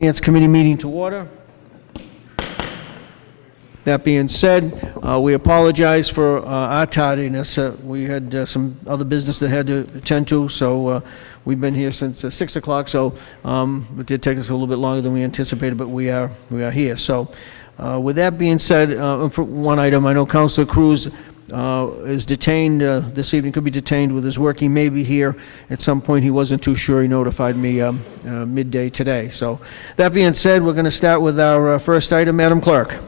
Finance Committee meeting to order. That being said, we apologize for our tardiness. We had some other business that had to attend to, so we've been here since 6 o'clock, so it did take us a little bit longer than we anticipated, but we are here. So with that being said, for one item, I know Councilor Cruz is detained this evening, could be detained with his work. He may be here at some point. He wasn't too sure. He notified me midday today. So that being said, we're going to start with our first item. Madam Clerk.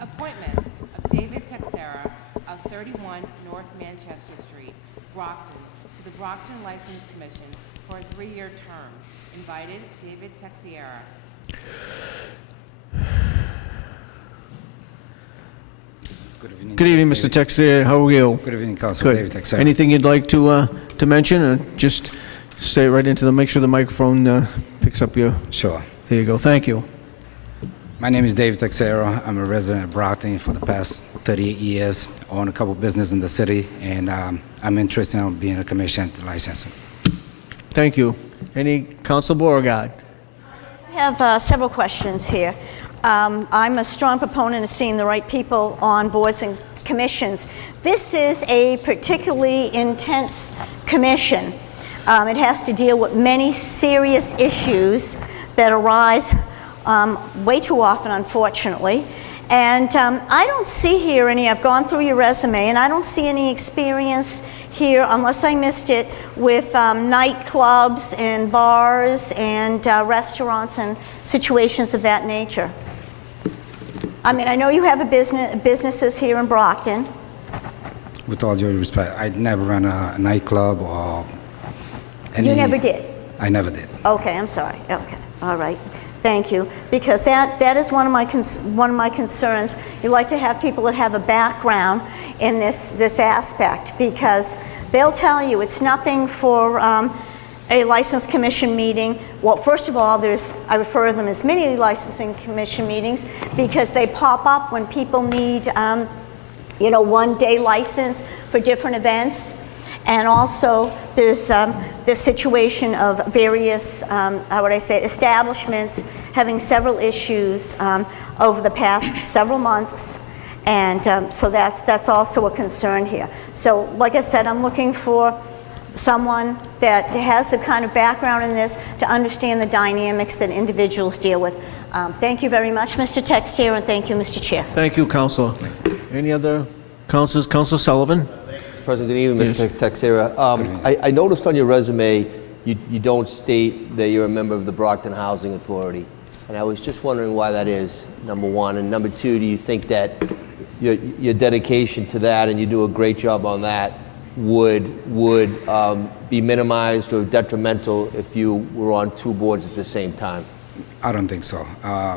Appointment of David Texera of 31 North Manchester Street, Brockton, to the Brockton License Commission for a 3-year term. Invited, David Texera. Good evening, Mr. Texera. How are you? Good evening, Councilor David Texera. Anything you'd like to mention? Just say it right into the. Make sure the microphone picks up your. Sure. There you go. Thank you. My name is David Texera. I'm a resident of Brockton for the past 38 years. I own a couple businesses in the city, and I'm interested in being a commission licensor. Thank you. Any Councilor Beauregard? I have several questions here. I'm a strong proponent of seeing the right people on boards and commissions. This is a particularly intense commission. It has to deal with many serious issues that arise way too often, unfortunately. And I don't see here any, I've gone through your resume, and I don't see any experience here, unless I missed it, with nightclubs and bars and restaurants and situations of that nature. I mean, I know you have businesses here in Brockton. With all due respect, I never ran a nightclub or any... You never did? I never did. Okay, I'm sorry. Okay, all right. Thank you. Because that is one of my concerns. You like to have people that have a background in this aspect, because they'll tell you it's nothing for a license commission meeting. Well, first of all, I refer to them as mini licensing commission meetings, because they pop up when people need, one-day license for different events. And also, there's the situation of various, establishments having several issues over the past several months. And so that's also a concern here. So, like I said, I'm looking for someone that has the kind of background in this to understand the dynamics that individuals deal with. Thank you very much, Mr. Texera, and thank you, Mr. Chair. Thank you, Councilor. Any other councilors? Councilor Sullivan? Mr. President, good evening, Mr. Texera. I noticed on your resume you don't state that you're a member of the Brockton Housing Authority, and I was just wondering why that is, number one. And number two, do you think that your dedication to that, and you do a great job on that, would be minimized or detrimental if you were on two boards at the same time? I don't think so.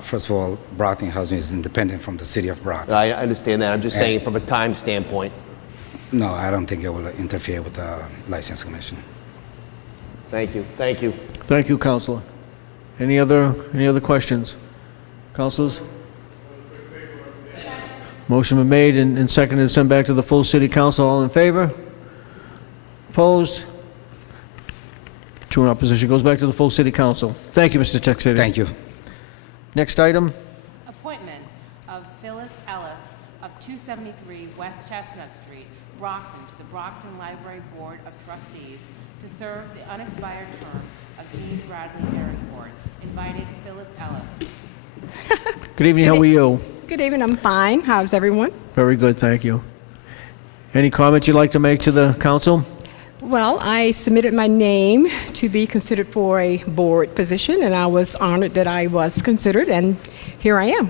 First of all, Brockton Housing is independent from the city of Brockton. I understand that. I'm just saying from a time standpoint. No, I don't think it will interfere with the license commission. Thank you. Thank you. Thank you, Councilor. Any other questions? Councilors? Motion been made and seconded to send back to the full city council. All in favor? Opposed? 2 in opposition. Goes back to the full city council. Thank you, Mr. Texera. Thank you. Next item. Appointment of Phyllis Ellis of 273 West Chestnut Street, Brockton, to the Brockton Library Board of Trustees to serve the unexpired term of Jean Bradley Dairy Court. Invited, Phyllis Ellis. Good evening. How are you? Good evening. I'm fine. How's everyone? Very good. Thank you. Any comments you'd like to make to the council? Well, I submitted my name to be considered for a board position, and I was honored that I was considered, and here I am.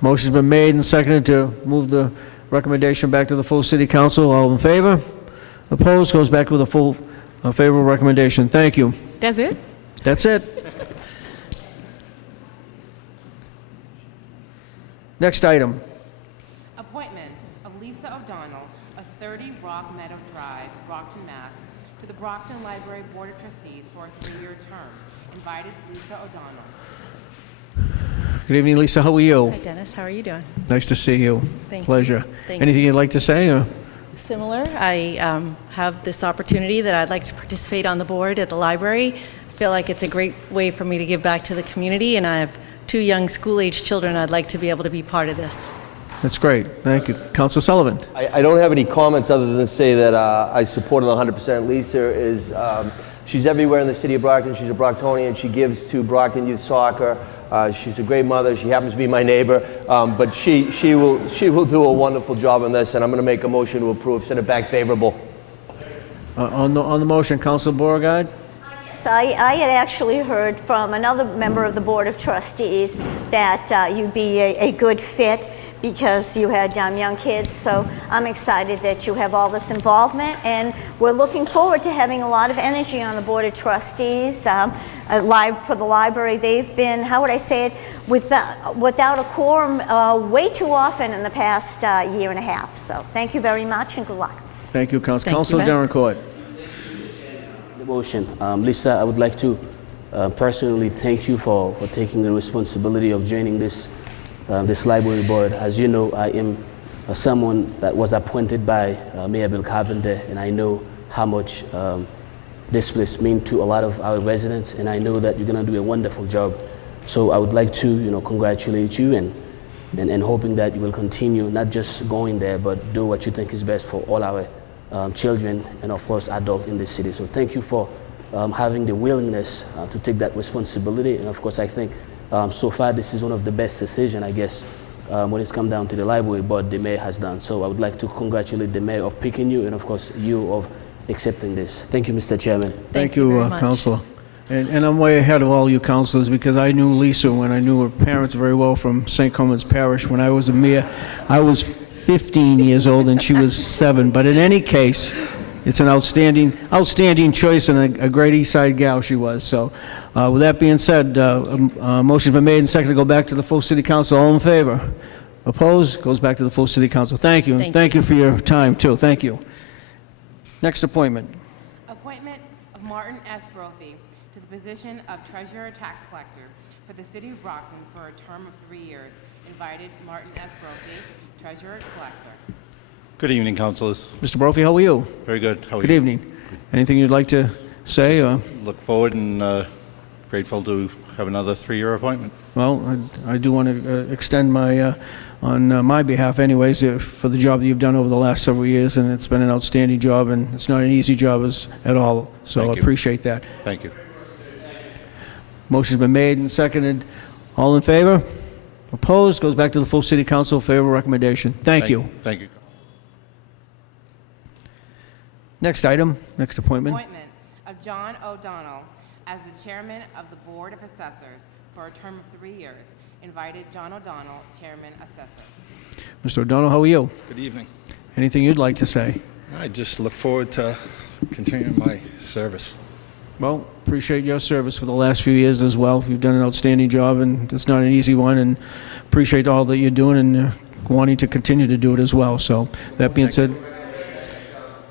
Motion's been made and seconded to move the recommendation back to the full city council. All in favor? Opposed? Goes back with a full favorable recommendation. Thank you. That's it? That's it. Next item. Appointment of Lisa O'Donnell of 30 Rock Meadow Drive, Brockton, Mass., to the Brockton Library Board of Trustees for a 3-year term. Invited, Lisa O'Donnell. Good evening, Lisa. How are you? Hi, Dennis. How are you doing? Nice to see you. Thank you. Pleasure. Thank Anything you'd like to say? Or? similar. I have this opportunity that I'd like to participate on the board at the library. I feel like it's a great way for me to give back to the community, and I have 2 young school-age children. I'd like to be able to be part of this. That's great. Thank you. Council Sullivan. I don't have any comments other than to say that I support it 100%. Lisa is, she's everywhere in the city of Brockton. She's a Brocktonian. She gives to Brockton Youth Soccer. She's a great mother. She happens to be my neighbor, but she will do a wonderful job on this, and I'm going to make a motion to approve. Send it back favorable. On the motion, Council Beauregard. So I had actually heard from another member of the Board of Trustees that you'd be a good fit because you had young kids. So I'm excited that you have all this involvement, and we're looking forward to having a lot of energy on the Board of Trustees. For the library, they've been, how would I say it, without a quorum way too often in the past year and a half. So thank you very much and good luck. Thank you, Council. Thank you, Councilor ma'am. Darren Motion. Lisa, I would like to personally thank you for taking the responsibility of joining this library board. As you know, I am someone that was appointed by Mayor Bill Carpenter, and I know how much this place means to a lot of our residents, and I know that you're going to do a wonderful job. So I would like to, congratulate you and hoping that you will continue not just going there, but do what you think is best for all our children and of course adults in this city. So thank you for having the willingness to take that responsibility. And of course I think so far this is one of the best decisions, I guess, when it's come down to the library board the mayor has done. So I would like to congratulate the mayor of picking you and of course you of accepting this. Thank you, Mr. Chairman. Thank you you, very much. Councilor. And I'm way ahead of all you councilors because I knew Lisa when I knew her parents very well from St. Coleman's Parish. When I was a mayor, I was 15 years old and she was 7. But in any case, it's an outstanding choice and a great East Side gal she was. So with that being said, motion's been made and seconded to go back to the full city council. All in favor? Opposed? Goes back to the full city council. Thank you. And thank you for your time too. Thank you. Next appointment. Appointment of Martin S. Brophy to the position of Treasurer Tax Collector for the City of Brockton for a term of 3 years. Invited, Martin S. Brophy, Treasurer Collector. Good evening, councilors. Mr. Brophy, how are you? Very good. How are Good you? evening. Anything you'd like to say? Look forward and grateful to have another 3-year appointment. Well, I do want to extend my, on my behalf anyways, for the job that you've done over the last several years, and it's been an outstanding job, and it's not an easy job at all, so Thank I you. appreciate that. Thank you. Motion's been made and seconded. All in favor? Opposed? Goes back to the full city council. Favorable recommendation. Thank you. Thank you. Next item, next appointment. Appointment of John O'Donnell as the Chairman of the Board of Assessors for a term of 3 years. Invited, John O'Donnell, Chairman, Assessors. Mr. O'Donnell, how are you? Good evening. Anything you'd like to say? I just look forward to continuing my service. Well, appreciate your service for the last few years as well. You've done an outstanding job, and it's not an easy one, and appreciate all that you're doing and wanting to continue to do it as well. So that being said,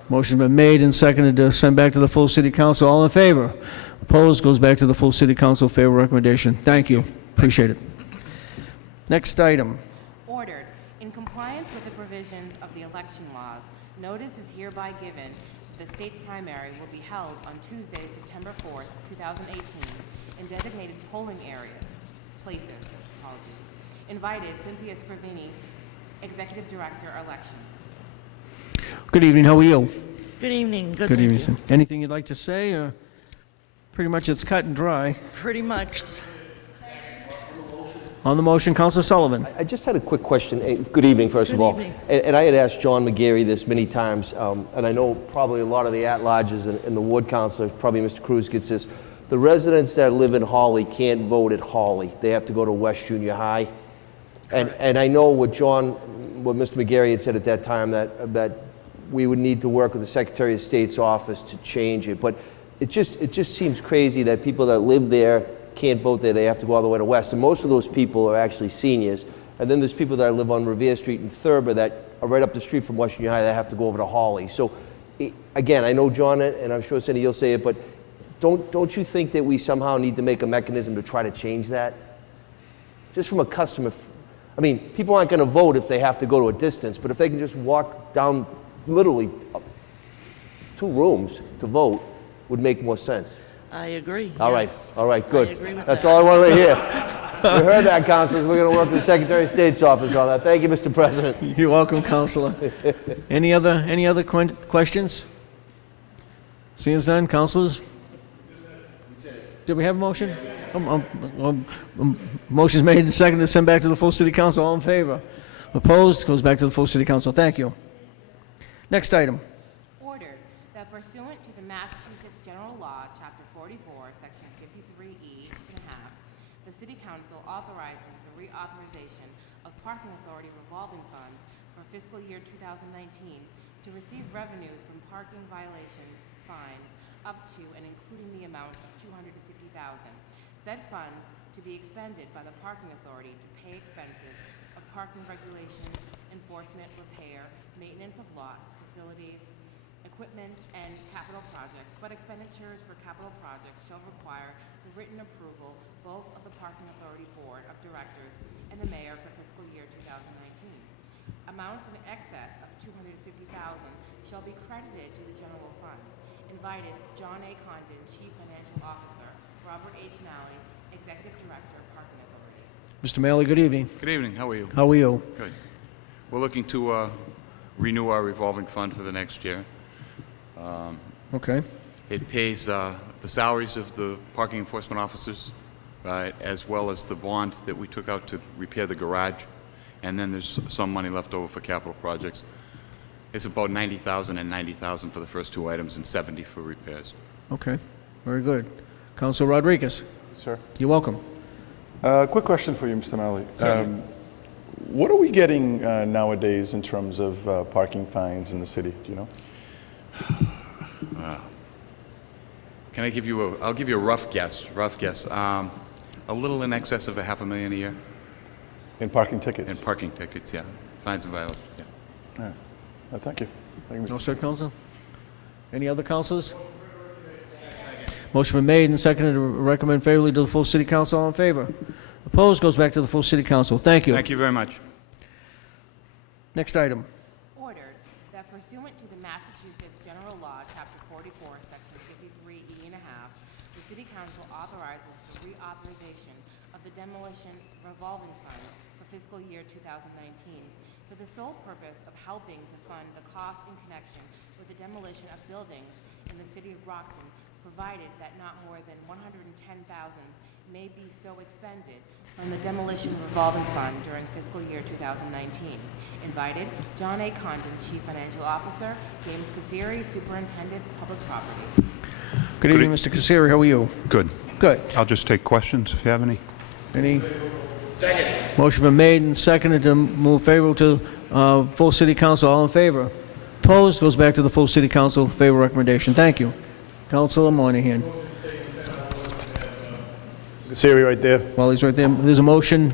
motion's been made and seconded to send back to the full city council. All in favor? Opposed? Goes back to the full city council. Favorable recommendation. Thank you. Appreciate it. Next item. Ordered, in compliance with the provisions of the election laws, notice is hereby given. The state primary will be held on Tuesday, September 4th, 2018, in designated polling places. Invited, Cynthia Scrivini, Executive Director, Elections. Good evening. How are you? Good evening. Good, Good thank evening, you. sir. Anything you'd like to say? Or pretty much it's cut and dry. Pretty much. On the motion, Councilor Sullivan. I just had a quick question. Good evening, first of all. evening. And I had asked John McGarry this many times, and I know probably a lot of the at-larges and the ward councilors, probably Mr. Cruz gets this. The residents that live in Hawley can't vote at Hawley. They have to go to West Junior High. And I know what Mr. McGarry had said at that time, that we would need to work with the Secretary of State's office to change it. But it just seems crazy that people that live there can't vote there. They have to go all the way to West. And most of those people are actually seniors. And then there's people that live on Revere Street in Thurber that are right up the street from West Junior High that have to go over to Hawley. So again, I know John, and I'm sure Cindy, you'll say it, but don't you think that we somehow need to make a mechanism to try to change that? Just from a customer, I mean, people aren't going to vote if they have to go to a distance, but if they can just walk down literally 2 rooms to vote would make more sense. I agree. All right, yes. good. I agree with That's that. all I wanted to hear. You heard that, councilors. We're going to work with the Secretary of State's office on that. Thank you, Mr. President. You're welcome, Counselor. Any other questions? Seeing as none, councilors? Did we have a motion? Motion's made and seconded to send back to the full city council. All in favor? Opposed? Goes back to the full city council. Thank you. Next item. Ordered that pursuant to the Massachusetts General Law, Chapter 44, Section 53E and a half, the City Council authorizes the reauthorization of Parking Authority revolving fund for fiscal year 2019 to receive revenues from parking violations, fines, up to and including the amount of $250,000. Said funds to be expended by the Parking Authority to pay expenses of parking regulation, enforcement, repair, maintenance of lots, facilities, equipment, and capital projects, but expenditures for capital projects shall require the written approval both of the Parking Authority Board of Directors and the Mayor for fiscal year 2019. Amounts in excess of $250,000 shall be credited to the general fund. Invited, John A. Condon, Chief Financial Officer, Robert H. Malley, Executive Director, Parking Authority. Mr. Malley, good evening. Good evening. How are you? How are you? Good. We're looking to renew our revolving fund for the next year. Okay. It pays the salaries of the parking enforcement officers, as well as the bond that we took out to repair the garage, and then there's some money left over for capital projects. It's about $90,000 and $90,000 for the first 2 items and $70,000 for repairs. Okay. Very good. Councilor Rodriguez. Sir. You're welcome. Quick question for you, Mr. Malley. What are we getting nowadays in terms of parking fines in the city? Do you know? Can I give you I'll give you a rough guess. A little in excess of $500,000 a year. In parking tickets? In parking tickets, yeah. Fines and violations, yeah. All right. Thank you. Thank you, Mr. No, sir, Council? Any other councilors? Motion been made and seconded to recommend favorably to the full city council. All in favor? Opposed? Goes back to the full city council. Thank you. Thank you very much. Next item. Ordered that pursuant to the Massachusetts General Law, Chapter 44, Section 53E and a half, the City Council authorizes the reauthorization of the demolition revolving fund for fiscal year 2019 for the sole purpose of helping to fund the cost in connection with the demolition of buildings in the city of Brockton, provided that not more than $110,000 may be so expended from the demolition revolving fund during fiscal year 2019. Invited, John A. Condon, Chief Financial Officer, James Casiri, Superintendent, Public Property. Good evening, Mr. Casiri. How are you? Good. Good. I'll just take questions if you have any. Any? Second. Motion been made and seconded to move favorable to full city council. All in favor? Opposed? Goes back to the full city council. Favor recommendation. Thank you. Councilor Moynihan. Siri right there. While he's right there, there's a motion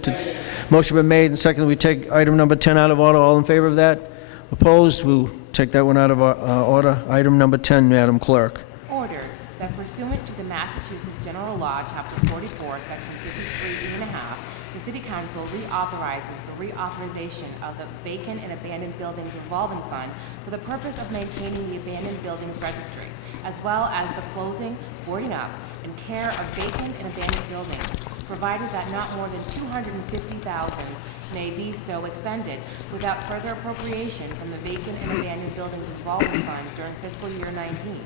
been made and seconded. We take item number 10 out of order. All in favor of that? Opposed? We'll take that one out of order. Item number 10, Madam Clerk. Ordered that pursuant to the Massachusetts General Law, Chapter 44, Section 53E and a half, the City Council reauthorizes the reauthorization of the Vacant and Abandoned Buildings Revolving Fund for the purpose of maintaining the Abandoned Buildings Registry, as well as the closing, boarding up, and care of vacant and abandoned buildings, provided that not more than $250,000 may be so expended without further appropriation from the Vacant and Abandoned Buildings Revolving Fund during fiscal year 19.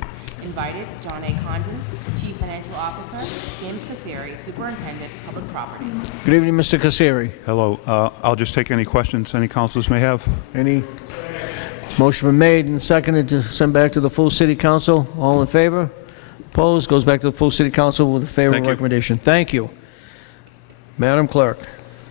Invited, John A. Condon, Chief Financial Officer, James Casiri, Superintendent, Public Property. Good evening, Mr. Casiri. Hello. I'll just take any questions any councilors may have. Any? Motion been made and seconded to send back to the full city council. All in favor? Opposed? Goes back to the full city council with a favorable recommendation. Thank you. Madam Clerk.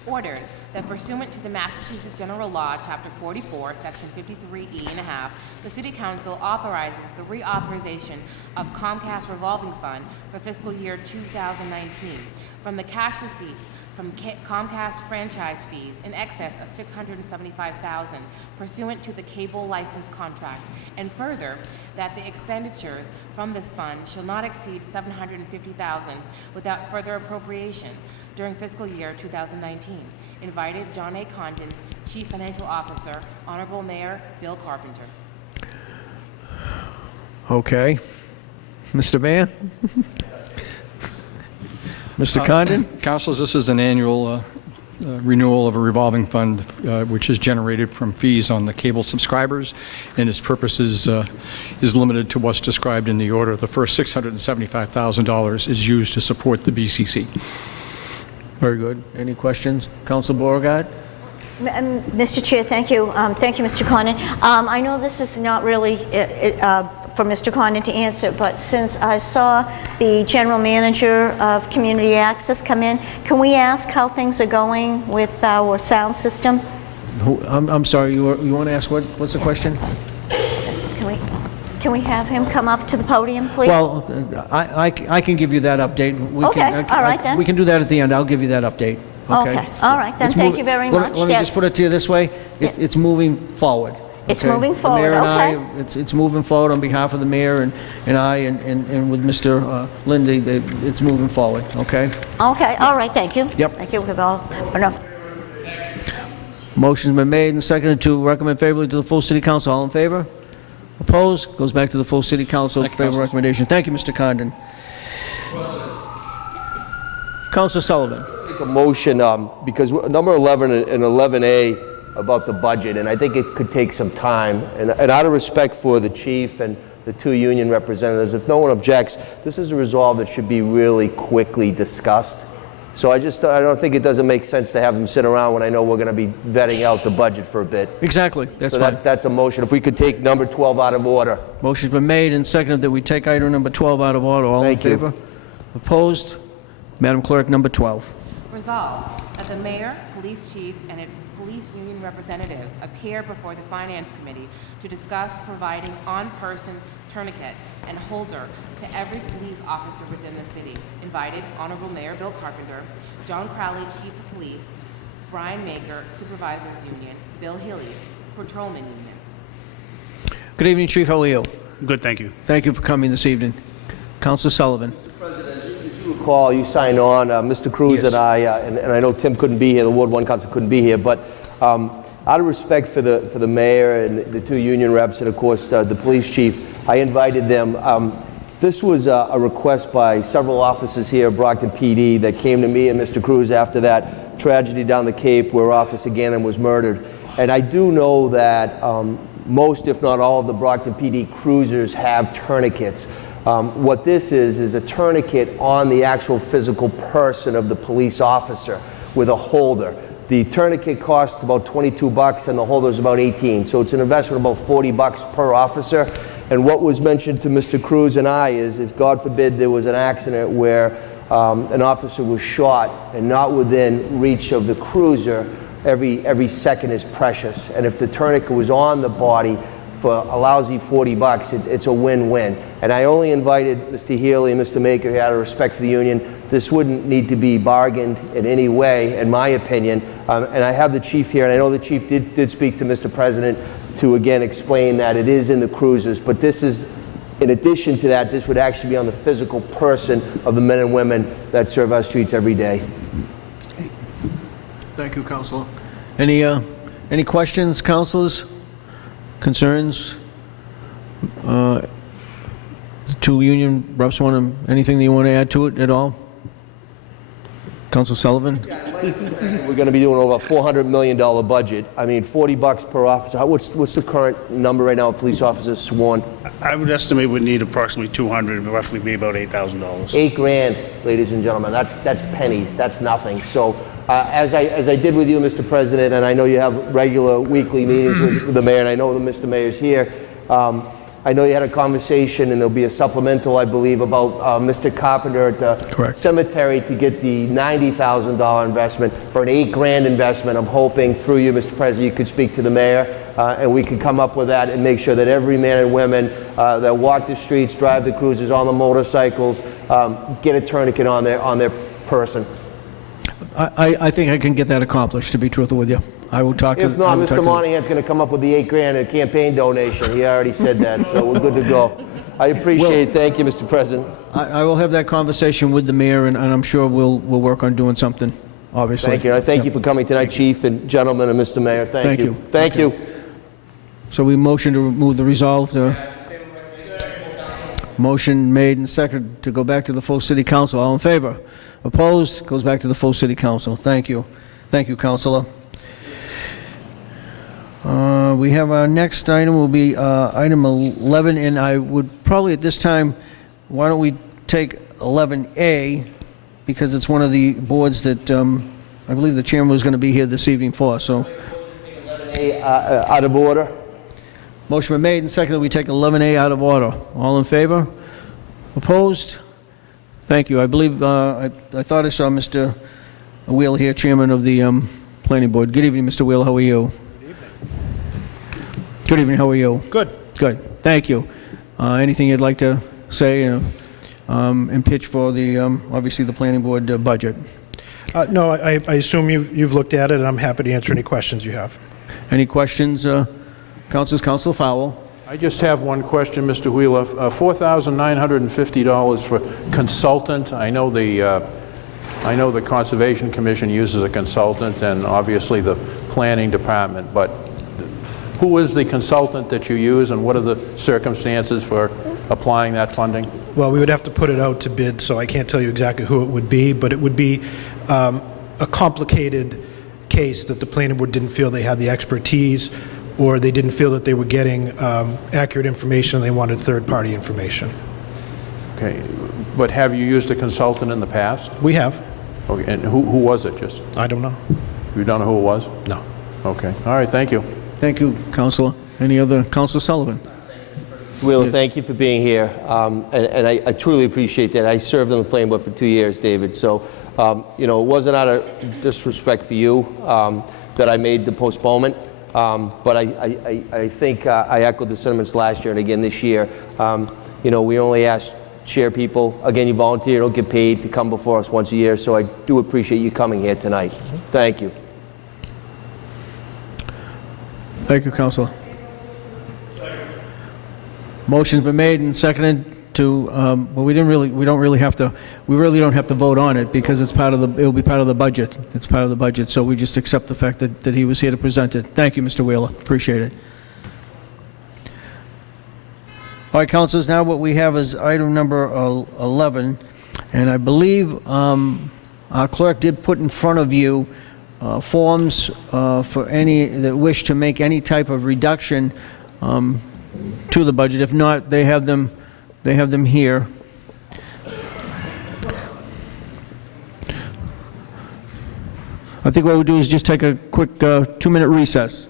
Ordered that pursuant to the Massachusetts General Law, Chapter 44, Section 53E and a half, the City Council authorizes the reauthorization of Comcast Revolving Fund for fiscal year 2019 from the cash receipts from Comcast franchise fees in excess of $675,000 pursuant to the cable license contract, and further, that the expenditures from this fund shall not exceed $750,000 without further appropriation during fiscal year 2019. Invited, John A. Condon, Chief Financial Officer, Honorable Mayor Bill Carpenter. Okay. Mr. Mayor? Mr. Condon? Councilors, this is an annual renewal of a revolving fund which is generated from fees on the cable subscribers, and its purpose is limited to what's described in the order. The first $675,000 is used to support the BCC. Very good. Any questions? Council Beauregard? Mr. Chair, thank you. Thank you, Mr. Condon. I know this is not really for Mr. Condon to answer, but since I saw the General Manager of Community Access come in, can we ask how things are going with our sound system? I'm sorry, you want to ask what's the question? Can we have him come up to the podium, please? Well, I can give you that update. Okay, all right then. We can do that at the end. I'll give you that update. Okay, all right then. Thank you very much. Let me just put it to you this way. It's moving forward. It's okay? moving forward, The mayor and okay. it's moving forward on behalf of the mayor and I and with Mr. Lindy, it's moving forward, okay? Okay, all right, thank you. Yep. Thank you. No. Motion's been made and seconded to recommend favorably to the full city council. All in favor? Opposed? Goes back to the full city council. Favorable recommendation. Thank you, Mr. Condon. Councilor Sullivan. Make a motion, because number 11 and 11A about the budget, and I think it could take some time, and out of respect for the chief and the two union representatives, if no one objects, this is a resolve that should be really quickly discussed. So I don't think it doesn't make sense to have them sit around when I know we're going to be vetting out the budget for a bit. Exactly. That's so fine. That's a motion. If we could take number 12 out of order. Motion's been made and seconded that we take item number 12 out of order. All in favor? Opposed? Madam Clerk, number 12. Resolved that the mayor, police chief, and its police union representatives appear before the Finance Committee to discuss providing on-person tourniquet and holder to every police officer within the city. Invited, Honorable Mayor Bill Carpenter, John Crowley, Chief of Police, Brian Maker, Supervisors Union, Bill Healy, Patrolman Union. Good evening, Chief. How are you? Good, thank you. Thank you for coming this evening. Councilor Sullivan. Call, you signed on, Mr. Cruz Yes. and I, and I know Tim couldn't be here, the Ward 1 Council couldn't be here, but out of respect for the mayor and the two union reps and of course the police chief, I invited them. This was a request by several officers here at Brockton PD that came to me and Mr. Cruz after that tragedy down the Cape where Officer Gannon was murdered. And I do know that most, if not all, of the Brockton PD cruisers have tourniquets. What this is a tourniquet on the actual physical person of the police officer with a holder. The tourniquet costs about $22 and the holder is about $18. So it's an investment of about $40 per officer. And what was mentioned to Mr. Cruz and I is if, God forbid, there was an accident where an officer was shot and not within reach of the cruiser, every second is precious. And if the tourniquet was on the body, for a lousy $40, it's a win-win. And I only invited Mr. Healy and Mr. Maker here out of respect for the union. This wouldn't need to be bargained in any way, in my opinion. And I have the chief here, and I know the chief did speak to Mr. President to again explain that it is in the cruisers, but this is, in addition to that, this would actually be on the physical person of the men and women that serve our streets every day. Thank you, Councilor. Any questions, councilors? Concerns? The two union reps anything that you want to add to it at all? Councilor Sullivan? We're going to be doing over a $400 million budget. I mean, $40 per officer. What's the current number right now of police officers sworn? I would estimate we'd need approximately 200, and roughly be about $8,000. $8 grand, ladies and gentlemen. That's pennies. That's nothing. So as I did with you, Mr. President, and I know you have regular weekly meetings with the mayor, and I know that Mr. Mayor's here. I know you had a conversation, and there'll be a supplemental, I believe, about Mr. Carpenter at the cemetery to get the $90,000 investment for an $8 grand investment. I'm hoping through you, Mr. President, you could speak to the mayor, and we could come up with that and make sure that every man and woman that walk the streets, drive the cruisers, on the motorcycles, get a tourniquet on their person. I think I can get that accomplished, to be truthful with you. I will talk to... If not, Mr. Monahan's going to come up with the $8 grand in a campaign donation. He already said that, so we're good to go. I appreciate it. Thank you, Mr. President. I will have that conversation with the mayor, and I'm sure we'll work on doing something, obviously. Thank you. I thank you for coming tonight, Chief and gentlemen, and Mr. Mayor. Thank you. Thank you. So we motion to remove the resolve. Motion made and seconded to go back to the full city council. All in favor? Opposed? Goes back to the full city council. Thank you. Thank you, Councilor. We have our next item will be item 11, and I would probably at this time, why don't we take 11A, because it's one of the boards that I believe the chairman was going to be here this evening for, so. 11A out of order. Motion been made and seconded, we take 11A out of order. All in favor? Opposed? Thank you. I believe, I thought I saw Mr. Wheeler here, chairman of the planning board. Good evening, Mr. Wheeler, how are you? Good evening, how are you? Good. Good, thank you. Anything you'd like to say and pitch for the, obviously, the planning board budget? No, I assume you've looked at it, and I'm happy to answer any questions you have. Any questions, Councilor Fowle? I just have one question, Mr. Wheeler. $4,950 for consultant. I know the Conservation Commission uses a consultant, and obviously the Planning Department, but who is the consultant that you use, and what are the circumstances for applying that funding? Well, we would have to put it out to bid, so I can't tell you exactly who it would be, but it would be a complicated case that the planning board didn't feel they had the expertise, or they didn't feel that they were getting accurate information, and they wanted third-party information. Okay, but have you used a consultant in the past? We have. Okay, and who was it? Just I don't know. You don't know who it was? No. Okay, all right, thank you. Thank you, Councilor. Any other, Councilor Sullivan? Wheeler, thank you for being here, and I truly appreciate that. I served on the planning board for 2 years, David, so you know, it wasn't out of disrespect for you that I made the postponement, but I think I echoed the sentiments last year and again this year. You know, we only ask chair people, again, you volunteer, you don't get paid to come before us once a year, so I do appreciate you coming here tonight. Thank you. Thank you, Councilor. Motion's been made and seconded to, well, we don't really have to vote on it because it's part of the, it'll be part of the budget. It's part of the budget, so we just accept the fact that he was here to present it. Thank you, Mr. Wheeler. Appreciate it. All right, councilors, now what we have is item number 11, and I believe our clerk did put in front of you forms for any that wish to make any type of reduction to the budget. If not, they have them here. I think what we'll do is just take a quick 2-minute recess.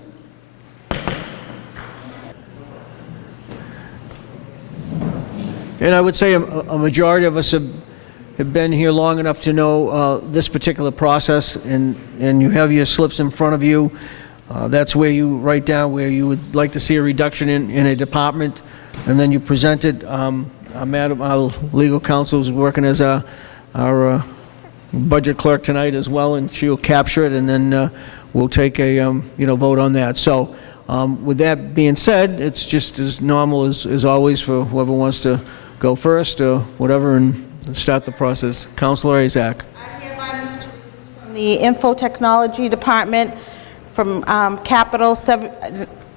And I would say a majority of us have been here long enough to know this particular process, and you have your slips in front of you. That's where you write down where you would like to see a reduction in a department, and then you present it. Our legal counsel is working as our budget clerk tonight as well, and she'll capture it, and then we'll take a vote on that. So with that being said, it's just as normal as always for whoever wants to go first or whatever, and start the process. Councilor Azak. I hereby move to from the Info Technology Department from capital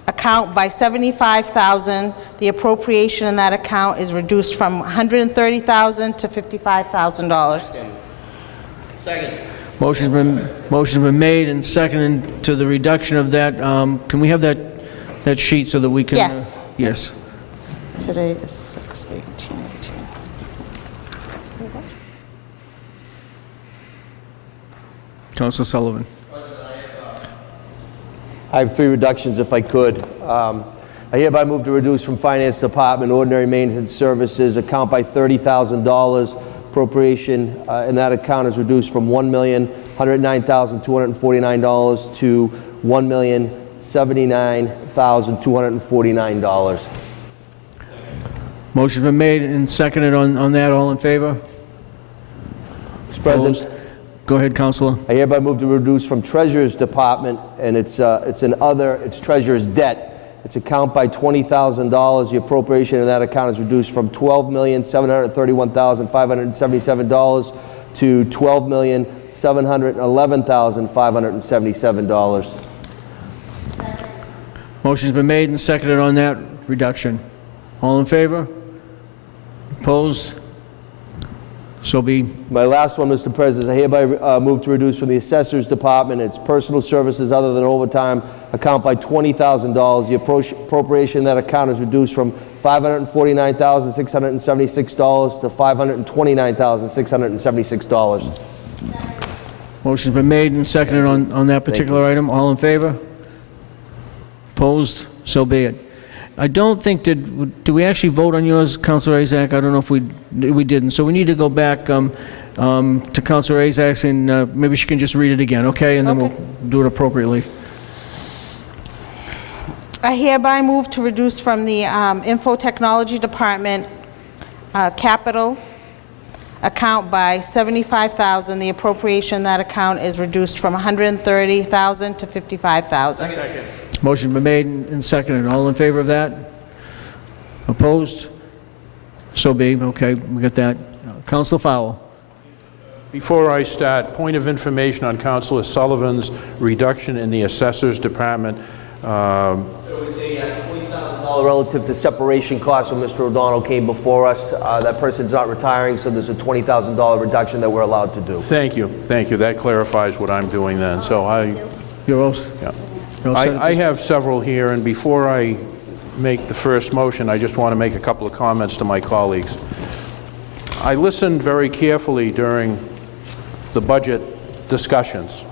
account by $75,000. The appropriation in that account is reduced from $130,000 to $55,000. Second. Motion's been made and seconded to the reduction of that. Can we have that sheet so that we can? Yes. Yes. Today is 6/18/18. Councilor Sullivan. I have 3 reductions if I could. I hereby move to reduce from Finance Department Ordinary Maintenance Services account by $30,000. Appropriation in that account is reduced from $1,109,249 to $1,079,249. Motion's been made and seconded on that. All in favor? Mr. President. Opposed? Go ahead, Councilor. I hereby move to reduce from Treasurer's Department, and it's Treasurer's debt. It's account by $20,000. The appropriation in that account is reduced from $12,731,577 to $12,711,577. Motion's been made and seconded on that reduction. All in favor? Opposed? So be. My last one, Mr. President, I hereby move to reduce from the Assessor's Department its personal services other than overtime account by $20,000. The appropriation in that account is reduced from $549,676 to $529,676. Motion's been made and seconded on that particular item. All in favor? Opposed? So be it. I don't think did we actually vote on yours, Councilor Azak? I don't know if we didn't. So we need to go back to Councilor Azak, and maybe she can just read it again, okay? And then we'll do it appropriately. I hereby move to reduce from the Info Technology Department capital account by $75,000. The appropriation in that account is reduced from $130,000 to $55,000. Motion been made and seconded. All in favor of that? Opposed? So be. Okay, we got that. Councilor Fowle. Before I start, point of information on Councilor Sullivan's reduction in the Assessor's Department. There was a $20,000 relative to separation costs when Mr. O'Donnell came before us. That person's not retiring, so there's a $20,000 reduction that we're allowed to do. Thank you. Thank you. That clarifies what I'm doing then. So Yeah. I have several here, and before I make the first motion, I just want to make a couple of comments to my colleagues. I listened very carefully during the budget discussions,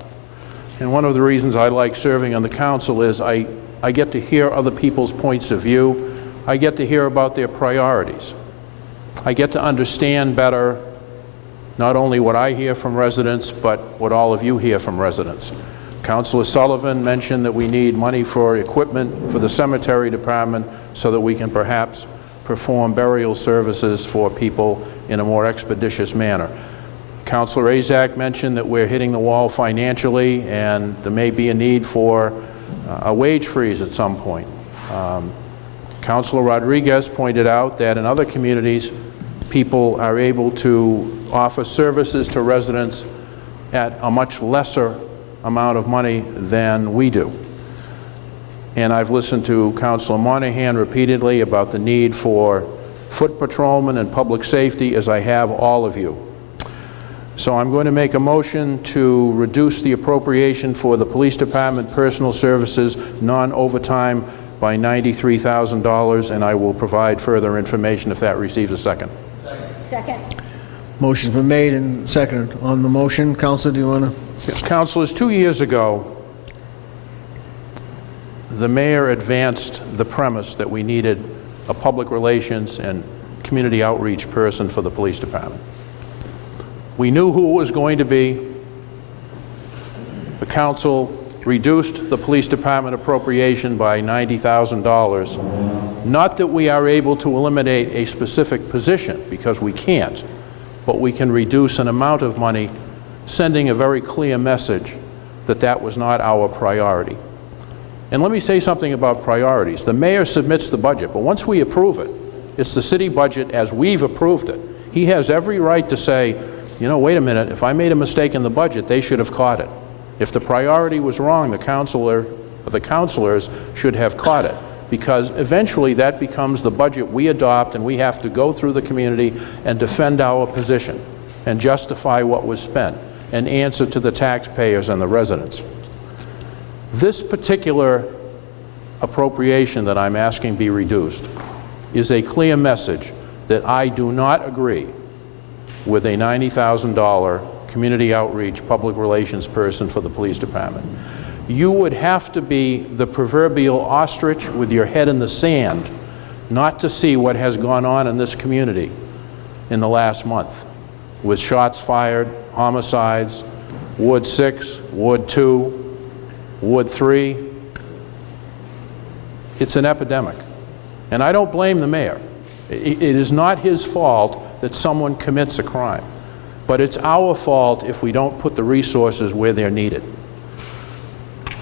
and one of the reasons I like serving on the council is I get to hear other people's points of view. I get to hear about their priorities. I get to understand better not only what I hear from residents, but what all of you hear from residents. Councilor Sullivan mentioned that we need money for equipment for the cemetery department so that we can perhaps perform burial services for people in a more expeditious manner. Councilor Azak mentioned that we're hitting the wall financially and there may be a need for a wage freeze at some point. Councilor Rodriguez pointed out that in other communities, people are able to offer services to residents at a much lesser amount of money than we do. And I've listened to Councilor Monahan repeatedly about the need for foot patrolmen and public safety, as I have all of you. So I'm going to make a motion to reduce the appropriation for the police department personal services non-overtime by $93,000, and I will provide further information if that receives a second. Second. Motion's been made and seconded. On the motion, Councilor, do you want to? Councilors, 2 years ago, the mayor advanced the premise that we needed a public relations and community outreach person for the police department. We knew who it was going to be. The council reduced the police department appropriation by $90,000. Not that we are able to eliminate a specific position, because we can't, but we can reduce an amount of money, sending a very clear message that that was not our priority. And let me say something about priorities. The mayor submits the budget, but once we approve it, it's the city budget as we've approved it. He has every right to say, you know, wait a minute, if I made a mistake in the budget, they should have caught it. If the priority was wrong, the councilors should have caught it, because eventually that becomes the budget we adopt, and we have to go through the community and defend our position and justify what was spent and answer to the taxpayers and the residents. This particular appropriation that I'm asking be reduced is a clear message that I do not agree with a $90,000 community outreach public relations person for the police department. You would have to be the proverbial ostrich with your head in the sand not to see what has gone on in this community in the last month, with shots fired, homicides, Ward 6, Ward 2, Ward 3. It's an epidemic. And I don't blame the mayor. It is not his fault that someone commits a crime, but it's our fault if we don't put the resources where they're needed.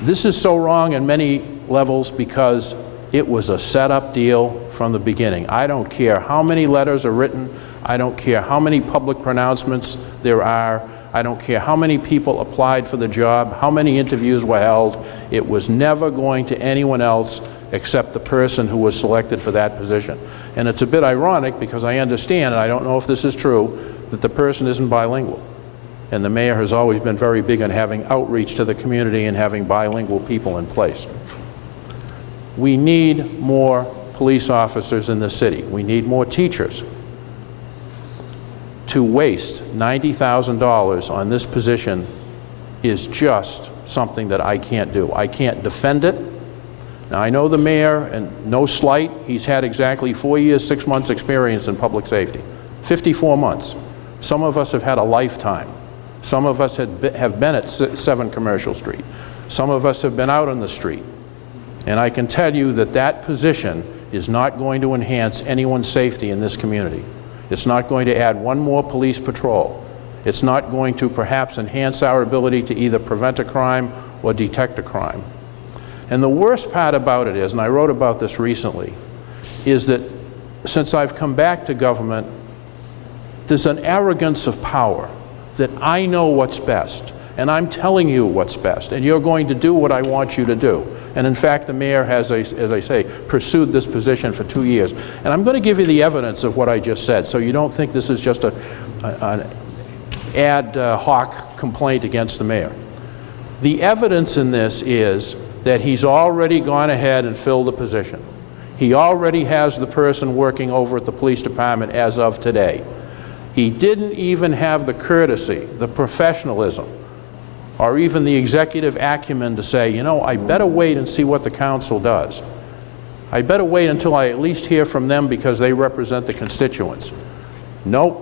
This is so wrong in many levels because it was a set-up deal from the beginning. I don't care how many letters are written. I don't care how many public pronouncements there are. I don't care how many people applied for the job, how many interviews were held. It was never going to anyone else except the person who was selected for that position. And it's a bit ironic because I understand, and I don't know if this is true, that the person isn't bilingual. And the mayor has always been very big on having outreach to the community and having bilingual people in place. We need more police officers in the city. We need more teachers. To waste $90,000 on this position is just something that I can't do. I can't defend it. Now, I know the mayor, and no slight, he's had exactly 4 years, 6 months experience in public safety. 54 months. Some of us have had a lifetime. Some of us have been at 7 Commercial Street. Some of us have been out on the street. And I can tell you that that position is not going to enhance anyone's safety in this community. It's not going to add one more police patrol. It's not going to perhaps enhance our ability to either prevent a crime or detect a crime. And the worst part about it is, and I wrote about this recently, is that since I've come back to government, there's an arrogance of power that I know what's best, and I'm telling you what's best, and you're going to do what I want you to do. And in fact, the mayor has, as I say, pursued this position for 2 years. And I'm going to give you the evidence of what I just said, so you don't think this is just an ad hoc complaint against the mayor. The evidence in this is that he's already gone ahead and filled the position. He already has the person working over at the police department as of today. He didn't even have the courtesy, the professionalism, or even the executive acumen to say, you know, I better wait and see what the council does. I better wait until I at least hear from them because they represent the constituents. Nope.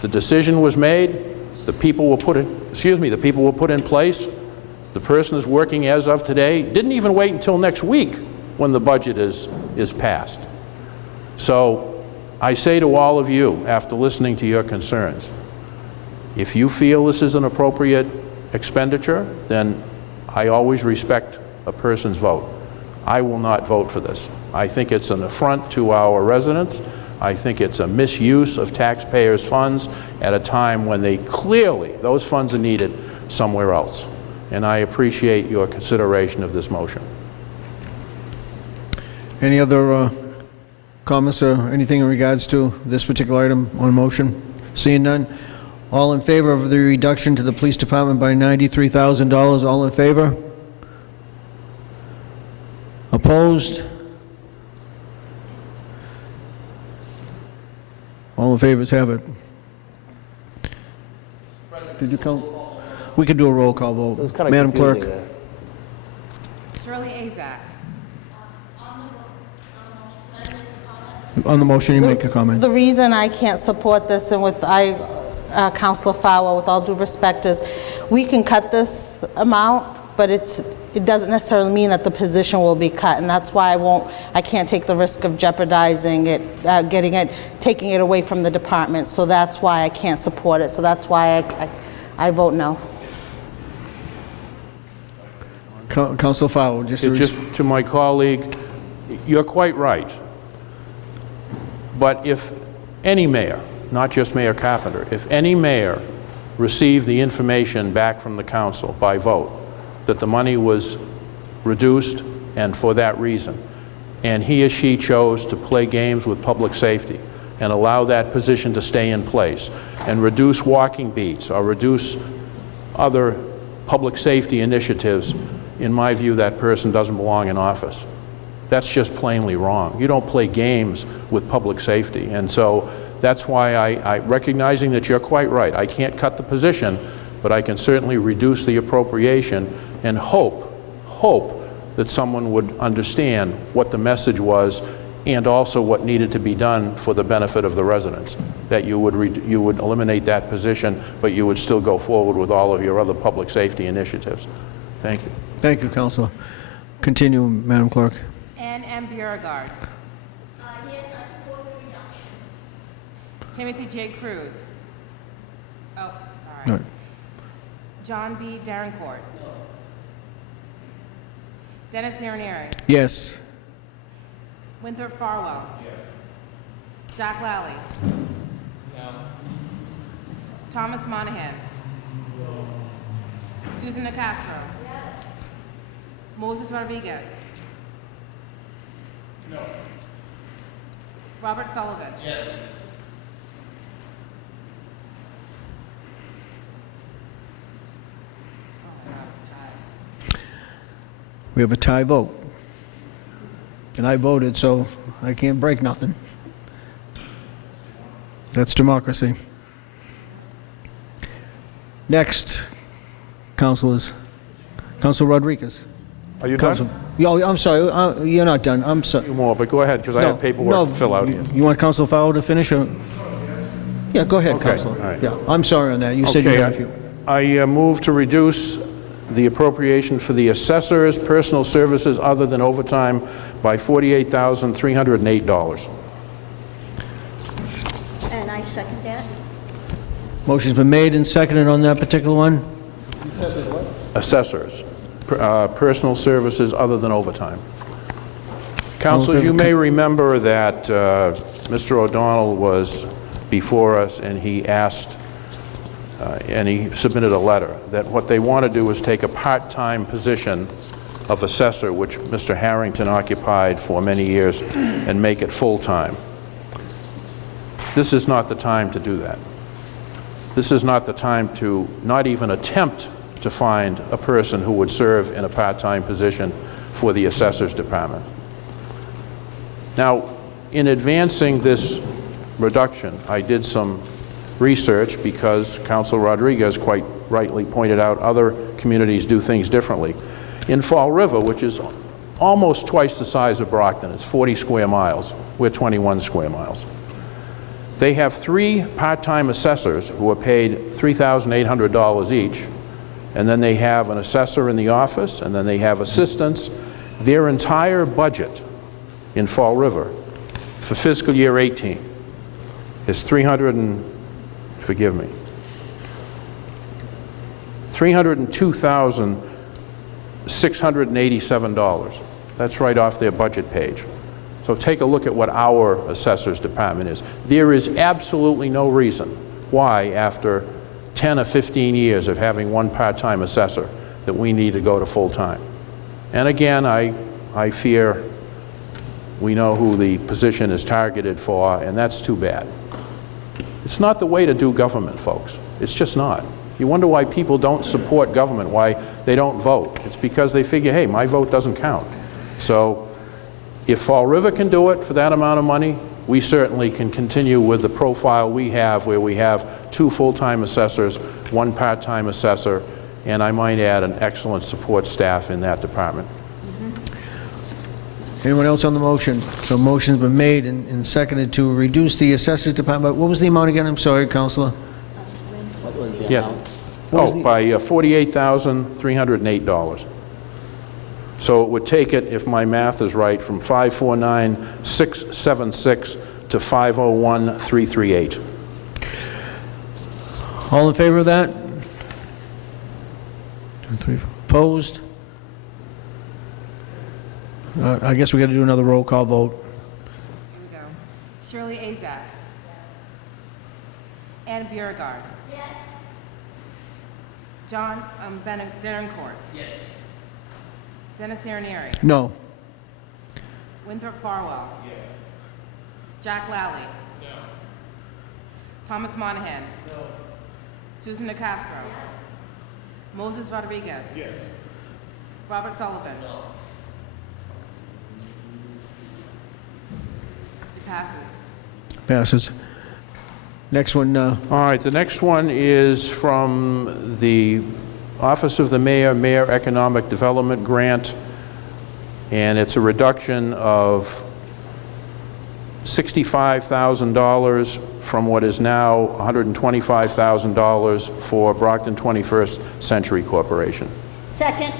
The decision was made. The people were put in place. The person is working as of today. Didn't even wait until next week when the budget is passed. So I say to all of you, after listening to your concerns, if you feel this is an appropriate expenditure, then I always respect a person's vote. I will not vote for this. I think it's an affront to our residents. I think it's a misuse of taxpayers' funds at a time when they clearly, those funds are needed somewhere else. And I appreciate your consideration of this motion. Any other comments or anything in regards to this particular item on motion? Seeing none. All in favor of the reduction to the police department by $93,000? All in favor? Opposed? All in favor, have it. Did you count? We can do a roll call vote. Madam Clerk. Shirley Azak. On the motion, you make a comment. The reason I can't support this, and with Councilor Fowler, with all due respect, is we can cut this amount, but it doesn't necessarily mean that the position will be cut, and that's why I can't take the risk of jeopardizing it, taking it away from the department. So that's why I can't support it. So that's why I vote no. Councilor Fowler, just to my colleague, you're quite right. But if any mayor, not just Mayor Carpenter, if any mayor received the information back from the council by vote that the money was reduced and for that reason, and he or she chose to play games with public safety and allow that position to stay in place and reduce walking beats or reduce other public safety initiatives, in my view, that person doesn't belong in office. That's just plainly wrong. You don't play games with public safety. And so that's why I recognizing that you're quite right, I can't cut the position, but I can certainly reduce the appropriation and hope that someone would understand what the message was and also what needed to be done for the benefit of the residents, that you would eliminate that position, but you would still go forward with all of your other public safety initiatives. Thank you. Thank you, Councilor. Continue, Madam Clerk. Ann M. Beauregard. Yes, I support the reduction. Timothy J. Cruz. Oh, sorry. All right. John B. Darencourt. Dennis Ianieri. Yes. Winthrop Farwell. Jack Lally. Thomas Monahan. Susan Nicastro. Moses Rodriguez. No. Robert Sullivan? Yes. We have a tie vote. And I voted, so I can't break nothing. That's democracy. Next, councilors. Council Rodriguez. Are you Council. done? Oh, I'm sorry. You're not done. I'm sorry. A few more, but go ahead, because I have paperwork to fill out here. You want Council Fowler to finish? Or? Yeah, go ahead, Okay, Councilor. all right. Yeah, I'm sorry on that. You said you had a few. I move to reduce the appropriation for the assessor's personal services other than overtime by $48,308. And I second that. Motion's been made and seconded on that particular one. Assessors, personal services other than overtime. Councilors, you may remember that Mr. O'Donnell was before us and he asked and he submitted a letter that what they want to do is take a part-time position of assessor, which Mr. Harrington occupied for many years, and make it full-time. This is not the time to do that. This is not the time to not even attempt to find a person who would serve in a part-time position for the assessor's department. Now, in advancing this reduction, I did some research because Council Rodriguez quite rightly pointed out other communities do things differently. In Fall River, which is almost twice the size of Brockton, it's 40 square miles, we're 21 square miles. They have 3 part-time assessors who are paid $3,800 each, and then they have an assessor in the office, and then they have assistants. Their entire budget in Fall River for fiscal year 18 is $302,687. That's right off their budget page. So take a look at what our assessor's department is. There is absolutely no reason why, after 10 or 15 years of having one part-time assessor, that we need to go to full-time. And again, I fear we know who the position is targeted for, and that's too bad. It's not the way to do government, folks. It's just not. You wonder why people don't support government, why they don't vote. It's because they figure, hey, my vote doesn't count. So if Fall River can do it for that amount of money, we certainly can continue with the profile we have, where we have 2 full-time assessors, 1 part-time assessor, and I might add an excellent support staff in that department. Anyone else on the motion? So motion's been made and seconded to reduce the assessors department. What was the amount again? I'm sorry, Councilor. Yeah. By $48,308. So it would take it, if my math is right, from $549,676 to $501,338. All in favor of that? 2, 3, opposed? I guess we got to do another roll call vote. Here we go. Shirley Azak. Ann Beauregard. Yes. John Denoncourt. Yes. Dennis Ranieri. No. Winthrop Farwell. Yes. Jack Lally. No. Thomas Monahan. No. Susan DeCastro. Yes. Moses Rodriguez. Yes. Robert Sullivan. No. It passes. Passes. Next one. All right, the next one is from the Office of the Mayor, Mayor Economic Development Grant, and it's a reduction of $65,000 from what is now $125,000 for Brockton 21st Century Corporation. Second.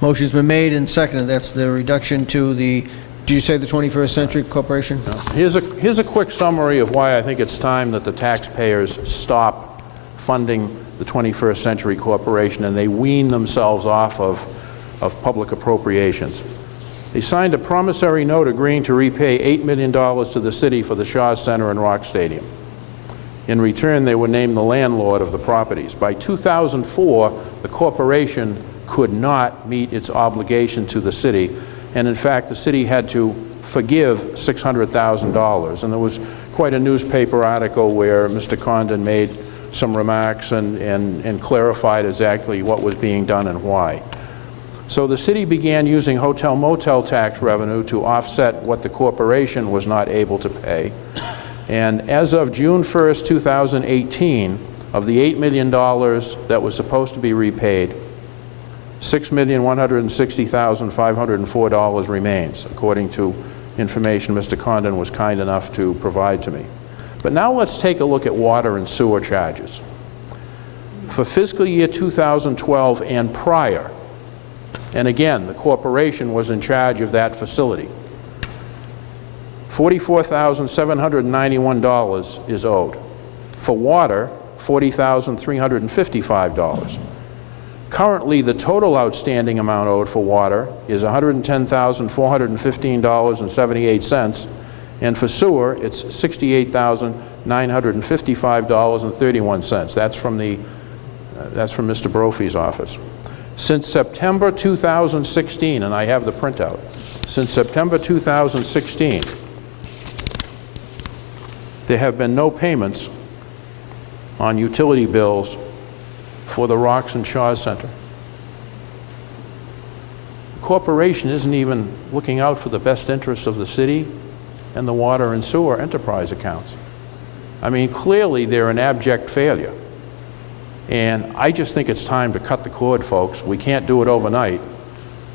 Motion's been made and seconded. That's the reduction to the, did you say the 21st Century Corporation? No. Here's a quick summary of why I think it's time that the taxpayers stop funding the 21st Century Corporation and they wean themselves off of public appropriations. They signed a promissory note agreeing to repay $8 million to the city for the Shaw Center and Rock Stadium. In return, they were named the landlord of the properties. By 2004, the corporation could not meet its obligation to the city, And in fact, the city had to forgive $600,000. And there was quite a newspaper article where Mr. Condon made some remarks and clarified exactly what was being done and why. So the city began using hotel motel tax revenue to offset what the corporation was not able to pay. And as of June 1st, 2018, of the $8 million that was supposed to be repaid, $6,160,504 remains, according to information Mr. Condon was kind enough to provide to me. But now let's take a look at water and sewer charges. For fiscal year 2012 and prior, and again, the corporation was in charge of that facility, $44,791 is owed. For water, $40,355. Currently, the total outstanding amount owed for water is $110,415.78, and for sewer, it's $68,955.31. That's from Mr. Brophy's office. Since September 2016, and I have the printout, since September 2016, there have been no payments on utility bills for the Rocks and Shaw Center. The corporation isn't even looking out for the best interests of the city and the water and sewer enterprise accounts. I mean, clearly they're an abject failure. And I just think it's time to cut the cord, folks. We can't do it overnight,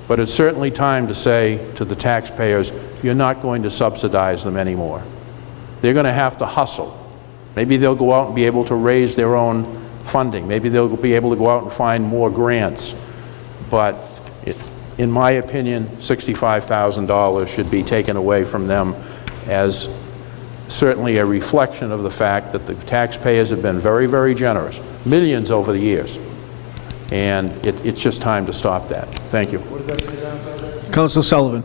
but it's certainly time to say to the taxpayers, you're not going to subsidize them anymore. They're going to have to hustle. Maybe they'll go out and be able to raise their own funding. Maybe they'll be able to go out and find more grants. But in my opinion, $65,000 should be taken away from them as certainly a reflection of the fact that the taxpayers have been very, very generous, millions over the years. And it's just time to stop that. Thank you. Councilor Sullivan.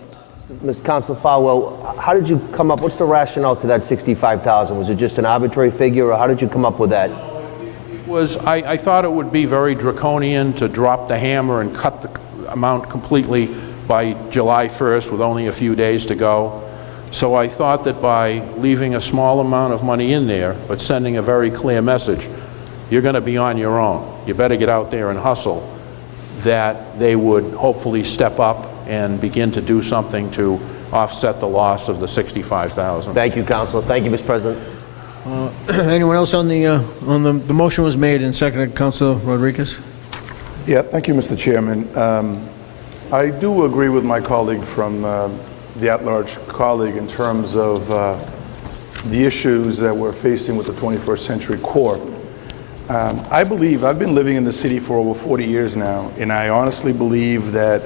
Mr. Councilor Farwell, how did you come up, what's the rationale to that $65,000? Was it just an arbitrary figure, or how did you come up with that? I thought it would be very draconian to drop the hammer and cut the amount completely by July 1st with only a few days to go. So I thought that by leaving a small amount of money in there, but sending a very clear message, you're going to be on your own. You better get out there and hustle, that they would hopefully step up and begin to do something to offset the loss of the $65,000. Thank you, Councilor. Thank you, Mr. President. Anyone else on the motion was made and seconded, Councilor Rodriguez? Yeah, thank you, Mr. Chairman. I do agree with my colleague from the at-large colleague in terms of the issues that we're facing with the 21st Century Corp. I believe, I've been living in the city for over 40 years now, and I honestly believe that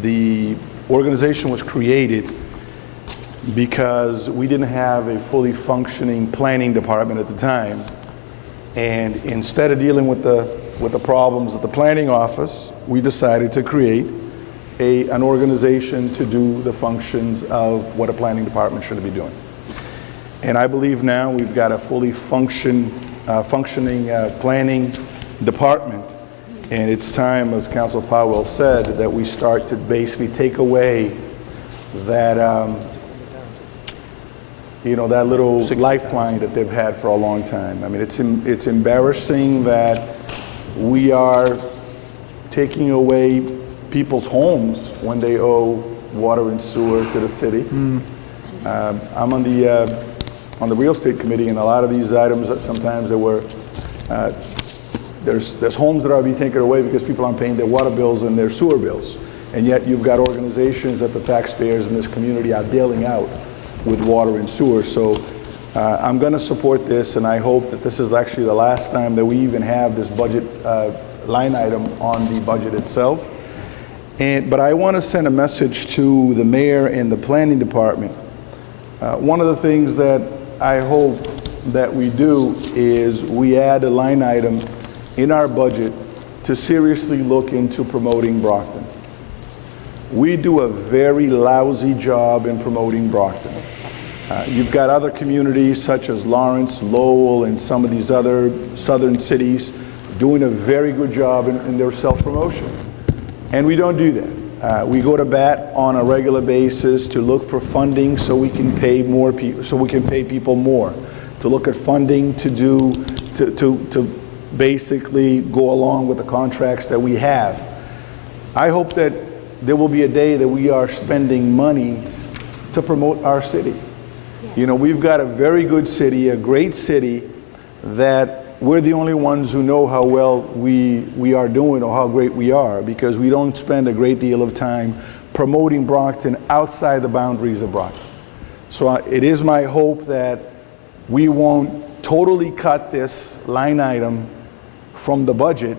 the organization was created because we didn't have a fully functioning planning department at the time. And instead of dealing with the problems at the planning office, we decided to create an organization to do the functions of what a planning department should be doing. And I believe now we've got a fully functioning planning department. And it's time, as Councilor Farwell said, that we start to basically take away that, that little lifeline that they've had for a long time. I mean, it's embarrassing that we are taking away people's homes when they owe water and sewer to the city. I'm on the real estate committee, and a lot of these items that sometimes there were there's homes that are being taken away because people aren't paying their water bills and their sewer bills, and yet you've got organizations that the taxpayers in this community are bailing out with water and sewer. So I'm going to support this, and I hope that this is actually the last time that we even have this budget line item on the budget itself. But I want to send a message to the mayor and the planning department. One of the things that I hope that we do is we add a line item in our budget to seriously look into promoting Brockton. We do a very lousy job in promoting Brockton. You've got other communities such as Lawrence, Lowell, and some of these other southern cities doing a very good job in their self-promotion. And we don't do that. We go to bat on a regular basis to look for funding so we can pay more people, so we can pay people more. To look at funding to basically go along with the contracts that we have. I hope that there will be a day that we are spending monies to promote our city. Yes. You know, we've got a very good city, a great city, that we're the only ones who know how well we are doing or how great we are, because we don't spend a great deal of time promoting Brockton outside the boundaries of Brockton. So it is my hope that we won't totally cut this line item from the budget,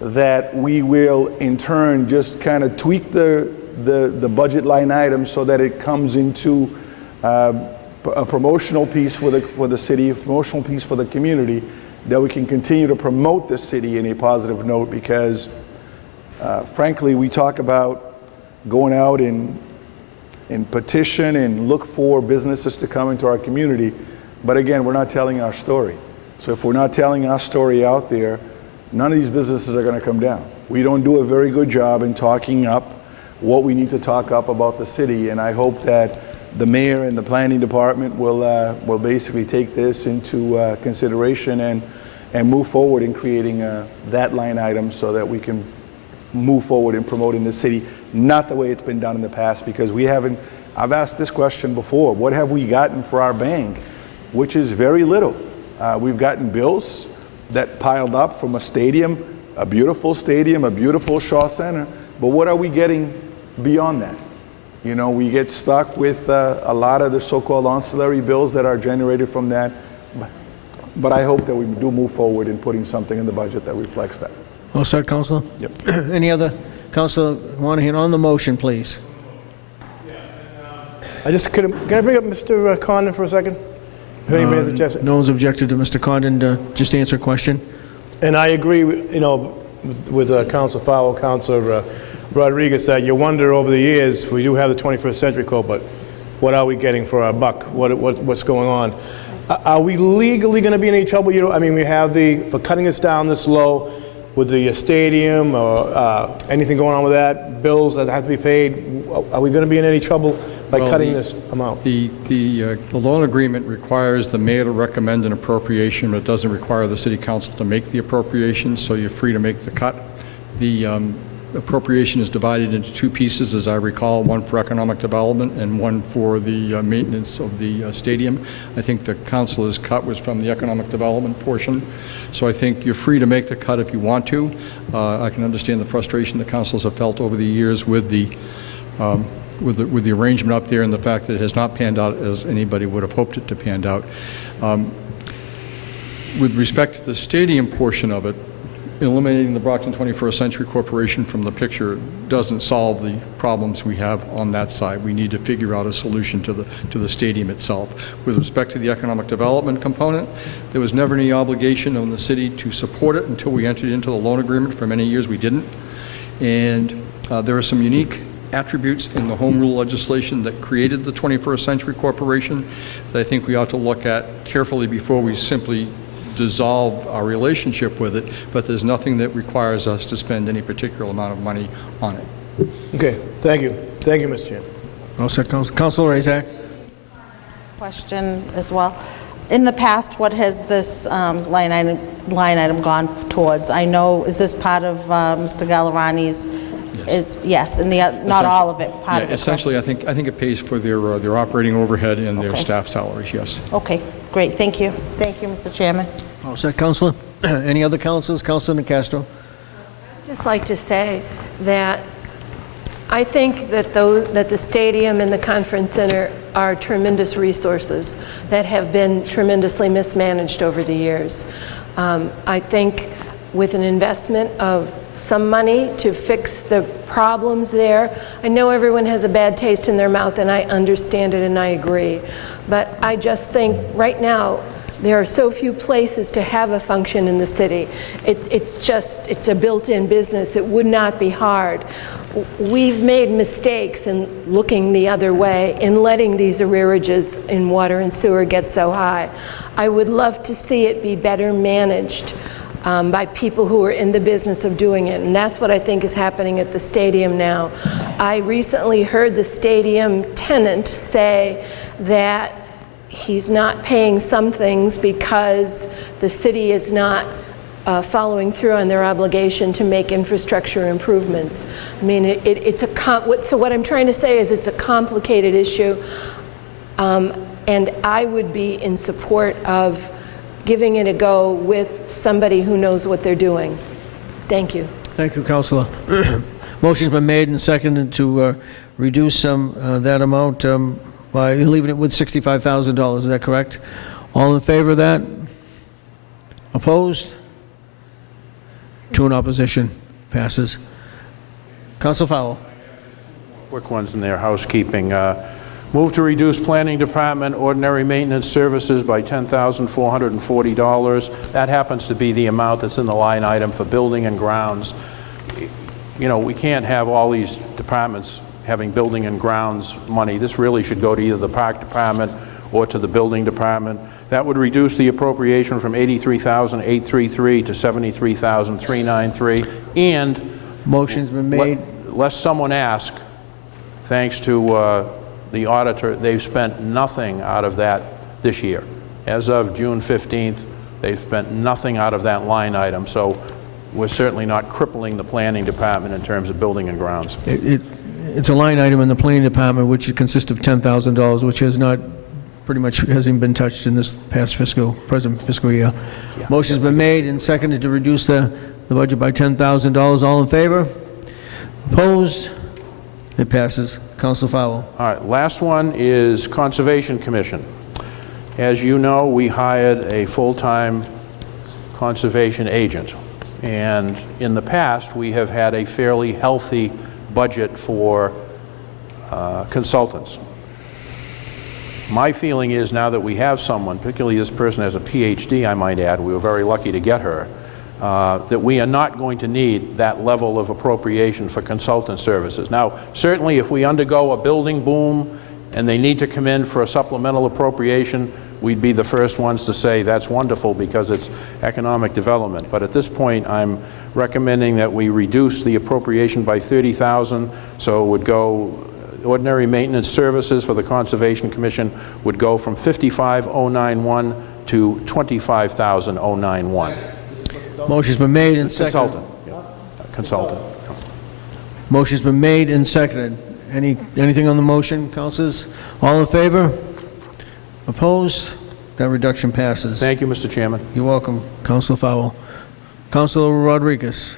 that we will in turn just kind of tweak the budget line item so that it comes into a promotional piece for the city, a promotional piece for the community, that we can continue to promote the city in a positive note, because frankly, we talk about going out and petition and look for businesses to come into our community, but again, we're not telling our story. So if we're not telling our story out there, none of these businesses are going to come down. We don't do a very good job in talking up what we need to talk up about the city, and I hope that the mayor and the planning department will basically take this into consideration and move forward in creating that line item so that we can move forward in promoting the city, not the way it's been done in the past, because we haven't. I've asked this question before, what have we gotten for our bank? Which is very little. We've gotten bills that piled up from a stadium, a beautiful Shaw Center, but what are we getting beyond that? You know, we get stuck with a lot of the so-called ancillary bills that are generated from that. But I hope that we do move forward in putting something in the budget that reflects that. All set, Councilor? Yep. Any other Councilor want to hear on the motion, please? Can I bring up Mr. Condon for a second? If anybody has a chance. No one's objected to Mr. Condon to just answer a question. And I agree, with Councilor Fowle, Councilor Rodriguez, that you wonder over the years, we do have the 21st Century Code, but what are we getting for our buck? What's going on? Are we legally going to be in any trouble? You know, I mean, we have for cutting this down this low with the stadium or anything going on with that, bills that have to be paid. Are we going to be in any trouble by cutting this amount? The loan agreement requires the mayor to recommend an appropriation, but it doesn't require the city council to make the appropriation, so you're free to make the cut. The appropriation is divided into two pieces, as I recall, one for economic development and one for the maintenance of the stadium. I think the council's cut was from the economic development portion, so I think you're free to make the cut if you want to. I can understand the frustration the councils have felt over the years with the arrangement up there and the fact that it has not panned out as anybody would have hoped it to pan out. With respect to the stadium portion of it, eliminating the Brockton 21st Century Corporation from the picture doesn't solve the problems we have on that side. We need to figure out a solution to the stadium itself. With respect to the economic development component, there was never any obligation on the city to support it until we entered into the loan agreement. For many years we didn't. And there are some unique attributes in the home rule legislation that created the 21st Century Corporation that I think we ought to look at carefully before we simply dissolve our relationship with it, but there's nothing that requires us to spend any particular amount of money on it. Okay, thank you. Thank you, Mr. Chairman. All set, Councilor Razak. Question as well. In the past, what has this line item gone towards? I know, is this part of Mr. Gallerani's? Yes, and not all of it. Part of it. Essentially, I think it pays for their operating overhead and their staff salaries. Yes. Okay, great. Thank you. Thank you, Mr. Chairman. All set, Councilor. Any other councilors? Councilor Nicastro. I'd just like to say that I think that the stadium and the conference center are tremendous resources that have been tremendously mismanaged over the years. I think with an investment of some money to fix the problems there. I know everyone has a bad taste in their mouth, and I understand it and I agree. But I just think right now there are so few places to have a function in the city. It's a built-in business. It would not be hard. We've made mistakes in looking the other way, in letting these arrearages in water and sewer get so high. I would love to see it be better managed. by people who are in the business of doing it. And that's what I think is happening at the stadium now. I recently heard the stadium tenant say that he's not paying some things because the city is not following through on their obligation to make infrastructure improvements. I mean, so what I'm trying to say is it's a complicated issue, and I would be in support of giving it a go with somebody who knows what they're doing. Thank you. Thank you, Councilor. Motion's been made and seconded to reduce that amount by leaving it with $65,000. Is that correct? All in favor of that? Opposed? 2 in opposition. Passes. Council Fowle. Quick ones in there, housekeeping. Move to reduce Planning Department ordinary maintenance services by $10,440. That happens to be the amount that's in the line item for building and grounds. You know, we can't have all these departments having building and grounds money. This really should go to either the Park Department or to the Building Department. That would reduce the appropriation from $83,833 to $73,393. And motion's been made. Lest someone ask, thanks to the auditor, they've spent nothing out of that this year. As of June 15th, they've spent nothing out of that line item. So we're certainly not crippling the Planning Department in terms of building and grounds. It's a line item in the Planning Department which consists of $10,000, which has not pretty much hasn't been touched in this past present fiscal year. Yeah. Motion's been made and seconded to reduce the budget by $10,000. All in favor? Opposed? It passes. Council Fowle. All right, last one is Conservation Commission. As you know, we hired a full-time conservation agent, and in the past we have had a fairly healthy budget for consultants. My feeling is now that we have someone, particularly this person has a PhD, I might add, we were very lucky to get her, that we are not going to need that level of appropriation for consultant services. Now, certainly if we undergo a building boom and they need to come in for a supplemental appropriation, we'd be the first ones to say that's wonderful because it's economic development. But at this point, I'm recommending that we reduce the appropriation by $30,000, so it would go, ordinary maintenance services for the Conservation Commission would go from $55,091 to $25,091. Motion's been made and seconded. Consultant. Yeah. Consultant. Motion's been made and seconded. Anything on the motion, councilors? All in favor? Opposed? That reduction passes. Thank you, Mr. Chairman. You're welcome, Councilor Fowle. Councilor Rodriguez.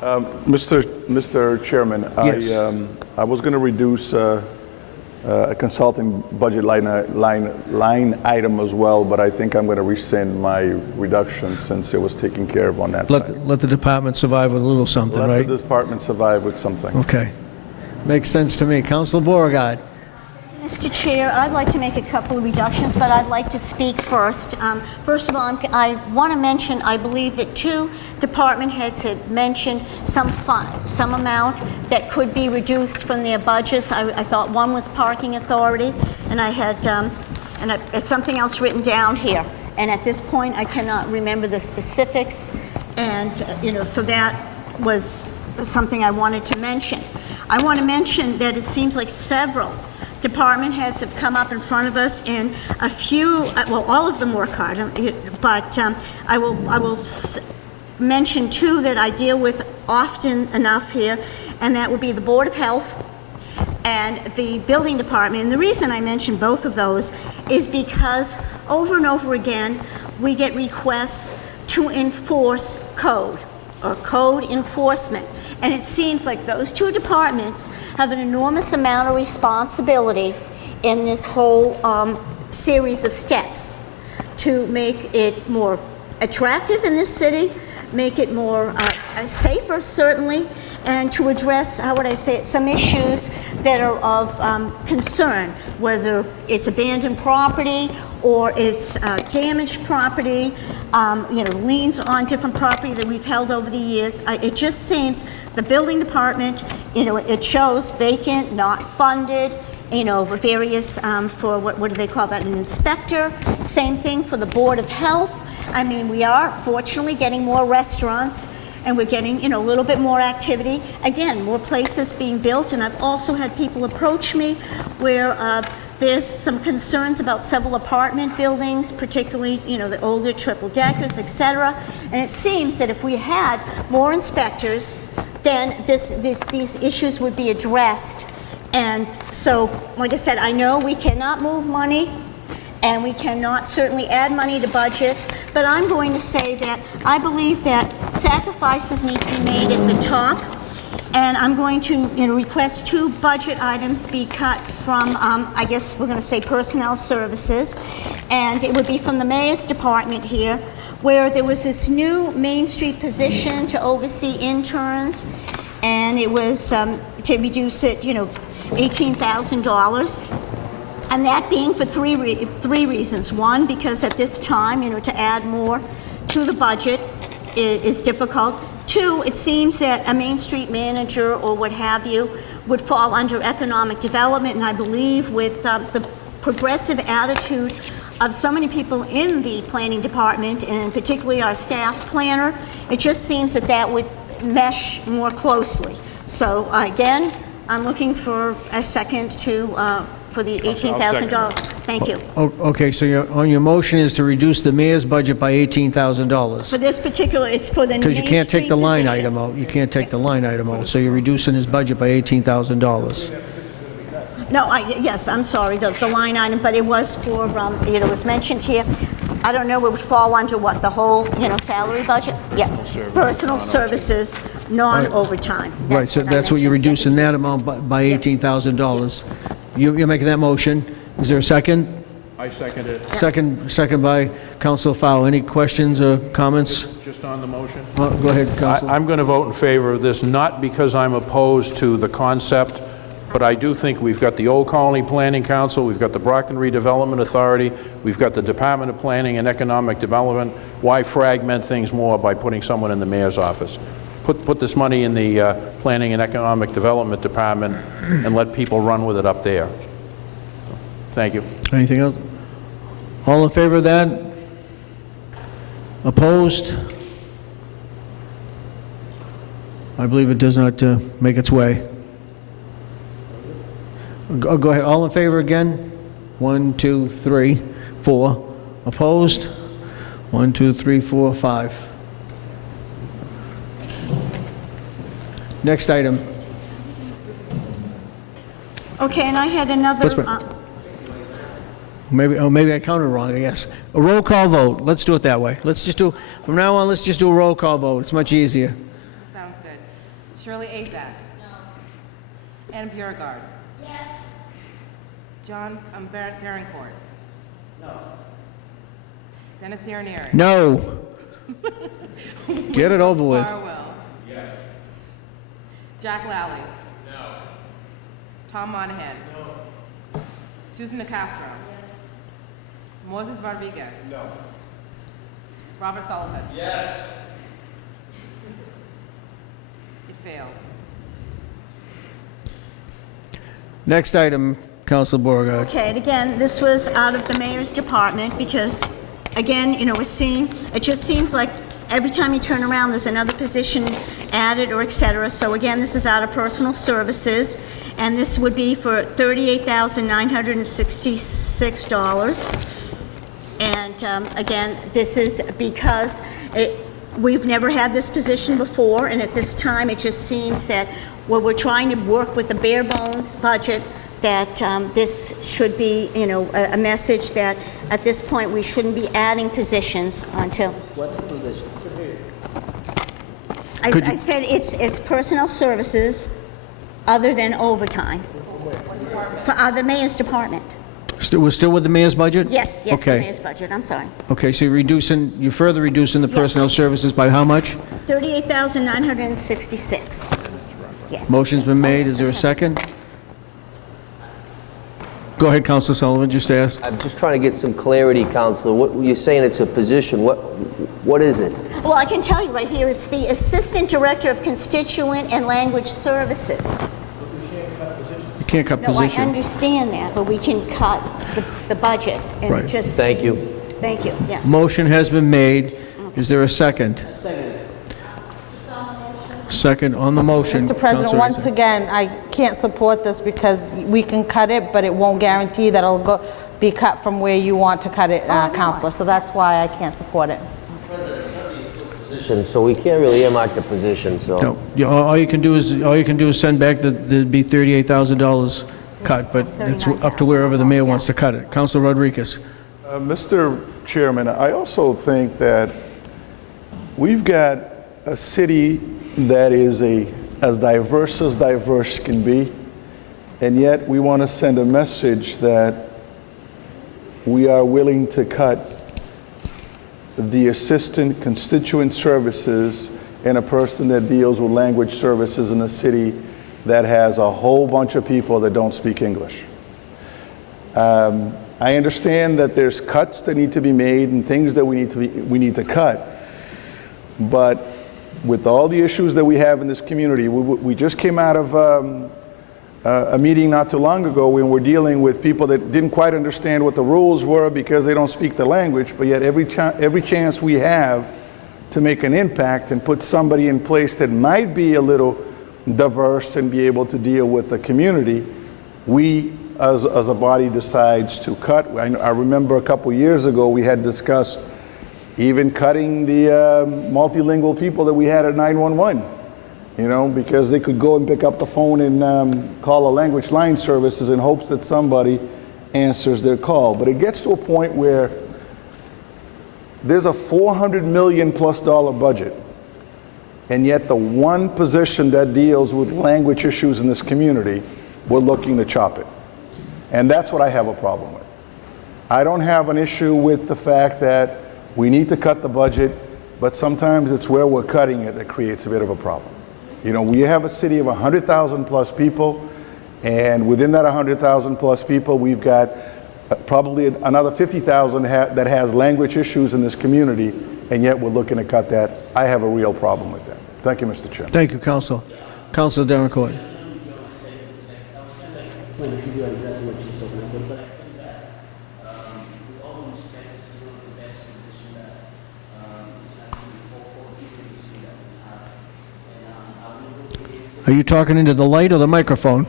Mr. Chairman, yes. I was going to reduce a consulting budget line item as well, but I think I'm going to rescind my reduction since it was taken care of on that side. Let the department survive with a little something, right? Let the department survive with something. Okay. Makes sense to me. Councilor Beauregard. Mr. Chair, I'd like to make a couple of reductions, but I'd like to speak first. First of all, I want to mention, I believe that 2 department heads had mentioned some amount that could be reduced from their budgets. I thought one was parking authority, and I had it's something else written down here. And at this point, I cannot remember the specifics, and so that was something I wanted to mention. I want to mention that it seems like several department heads have come up in front of us, and a few, well, all of them work hard, but I will mention 2 that I deal with often enough here, and that would be the Board of Health and the Building Department. And the reason I mention both of those is because over and over again, we get requests to enforce code or code enforcement. And it seems like those 2 departments have an enormous amount of responsibility in this whole series of steps to make it more attractive in this city, make it more safer, certainly, and to address, how would I say it, some issues that are of concern, whether it's abandoned property or it's damaged property, liens on different property that we've held over the years. It just seems the building department, it shows vacant, not funded, various for what do they call that, an inspector. Same thing for the Board of Health. I mean, we are fortunately getting more restaurants, and we're getting, a little bit more activity. Again, more places being built, and I've also had people approach me where there's some concerns about several apartment buildings, particularly, the older triple deckers, et cetera. And it seems that if we had more inspectors, then these issues would be addressed. And so, like I said, I know we cannot move money, and we cannot certainly add money to budgets, but I'm going to say that I believe that sacrifices need to be made at the top, and I'm going to request 2 budget items be cut from, I guess we're going to say personnel services, and it would be from the mayor's department here, where there was this new Main Street position to oversee interns, and it was to reduce it, $18,000. And that being for three reasons. One, because at this time, to add more to the budget is difficult. 2, it seems that a Main Street manager or what have you would fall under economic development, and I believe with the progressive attitude of so many people in the planning department, and particularly our staff planner, it just seems that that would mesh more closely. So again, I'm looking for a second for the $18,000. Thank you. Okay, so on your motion is to reduce the mayor's budget by $18,000. For this particular, it's for the Main Because you can't take Street the line position. item out. You can't take the line item out, so you're reducing his budget by $18,000. No, yes, I'm sorry, the line item, but it was for, it was mentioned here. I don't know, it would fall under what, the whole, salary budget? Yeah, personal services, non-overtime. Right, so that's what you're reducing that amount by $18,000. You're making that motion. Is there a second? I second it. Second by Councilor Fowle. Any questions or comments? Just on the motion? Go ahead, Councilor. I'm going to vote in favor of this, not because I'm opposed to the concept, but I do think we've got the Old Colony Planning Council, we've got the Brockton Redevelopment Authority, we've got the Department of Planning and Economic Development. Why fragment things more by putting someone in the mayor's office? Put this money in the Planning and Economic Development Department and let people run with it up there. Thank you. Anything else? All in favor of that? Opposed? I believe it does not make its way. Go ahead. All in favor again? 1, 2, 3, 4. Opposed? 1, 2, 3, 4, 5. Next item. Okay, and I had another, Maybe I counted wrong, I guess. A roll call vote. Let's do it that way. From now on, let's just do a roll call vote. It's much easier. Sounds good. Shirley Azak? No. Ann Beauregard? Yes. John Darencourt? No. Dennis Ianieri? No. Get it over with. Farwell? Yes. Jack Lally? No. Tom Monahan? No. Susan DeCastro? Yes. Moses Rodriguez? No. Robert Sullivan? Yes. It fails. Next item, Councilor Beauregard. okay, and again, this was out of the mayor's department because, again, we're seeing, it just seems like every time you turn around, there's another position added or et cetera. So again, this is out of personal services, and this would be for $38,966. And again, this is because we've never had this position before, and at this time, it just seems that we're trying to work with the bare bones budget, that this should be, a message that at this point we shouldn't be adding positions until. What's the position? I said it's personnel services other than overtime. For the mayor's department. We're still with the mayor's budget? Yes, the Okay. mayor's budget, I'm sorry. Okay, so you're further reducing the personnel services by how much? $38,966. Yes. Motion's yes, been made. yes, Is there a okay. second? Go ahead, Councilor Sullivan, just ask. I'm just trying to get some clarity, Counselor. What you're saying, it's a position. What is it? Well, I can tell you right here, it's the Assistant Director of Constituent and Language Services. You can't cut No, I position. understand that, but we can cut the budget. And Right. it just Thank you. Thank you, yes. Motion has been made. Is there a second? Second on the motion. Mr. President, Councilor once Isaac. again, I can't support this because we can cut it, but it won't guarantee that it'll be cut from where you want to cut it, Counselor. So that's why I can't support it. So we can't really earmark the position, so. No, all you can do is send back there'd be $38,000 cut, but it's up to wherever the mayor wants to cut it. Councilor Rodriguez. Mr. Chairman, I also think that we've got a city that is as diverse can be, and yet we want to send a message that we are willing to cut the assistant constituent services and a person that deals with language services in a city that has a whole bunch of people that don't speak English. I understand that there's cuts that need to be made and things that we need to cut, but with all the issues that we have in this community, we just came out of a meeting not too long ago when we're dealing with people that didn't quite understand what the rules were because they don't speak the language, but yet every chance we have to make an impact and put somebody in place that might be a little diverse and be able to deal with the community, we as a body decides to cut. I remember a couple years ago we had discussed even cutting the multilingual people that we had at 911, you know, because they could go and pick up the phone and call a language line services in hopes that somebody answers their call. But it gets to a point where there's a $400 million plus budget, and yet the one position that deals with language issues in this community, we're looking to chop it. And that's what I have a problem with. I don't have an issue with the fact that we need to cut the budget, but sometimes it's where we're cutting it that creates a bit of a problem. You know, we have a city of 100,000 plus people, and within that 100,000 plus people, we've got probably another 50,000 that has language issues in this community, and yet we're looking to cut that. I have a real problem with that. Thank you, Mr. Chair. Thank you, Council. Councilor Darren Court. Are you talking into the light or the microphone?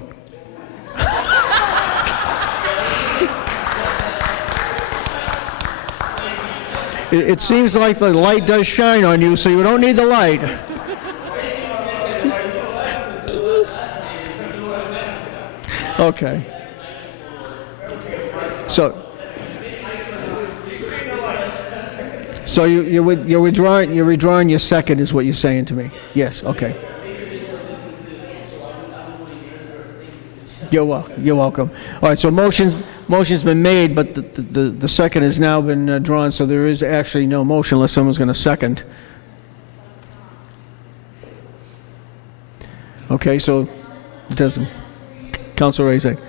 It seems like the light does shine on you, so you don't need the light. Okay. So you're withdrawing your second, is what you're saying to me? Yes. Okay. You're welcome. All right. So motion's been made, but the second has now been drawn. So there is actually no motion unless someone's going to second. Okay. So it doesn't. Councilor Isaac.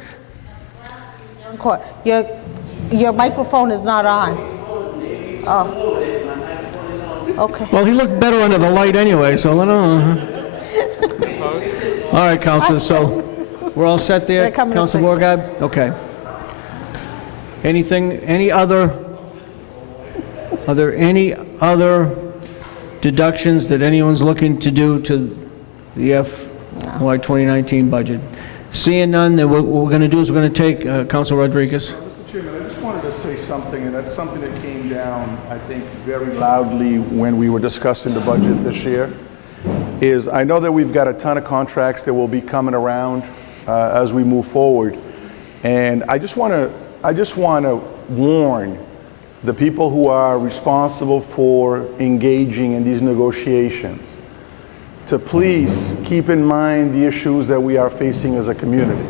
Your microphone is not on. Oh. Okay. Well, he looked better under the light anyway, so let him. All right, Councilor. So we're all set there, Councilor Borgard? Okay. Are there any other deductions that anyone's looking to do to the FY 2019 budget? Seeing none, then what we're going to do is we're going to take Councilor Rodriguez. Mr. Chairman, I just wanted to say something, and that's something that came down, I think, very loudly when we were discussing the budget this year, is I know that we've got a ton of contracts that will be coming around as we move forward. And I just want to warn the people who are responsible for engaging in these negotiations to please keep in mind the issues that we are facing as a community.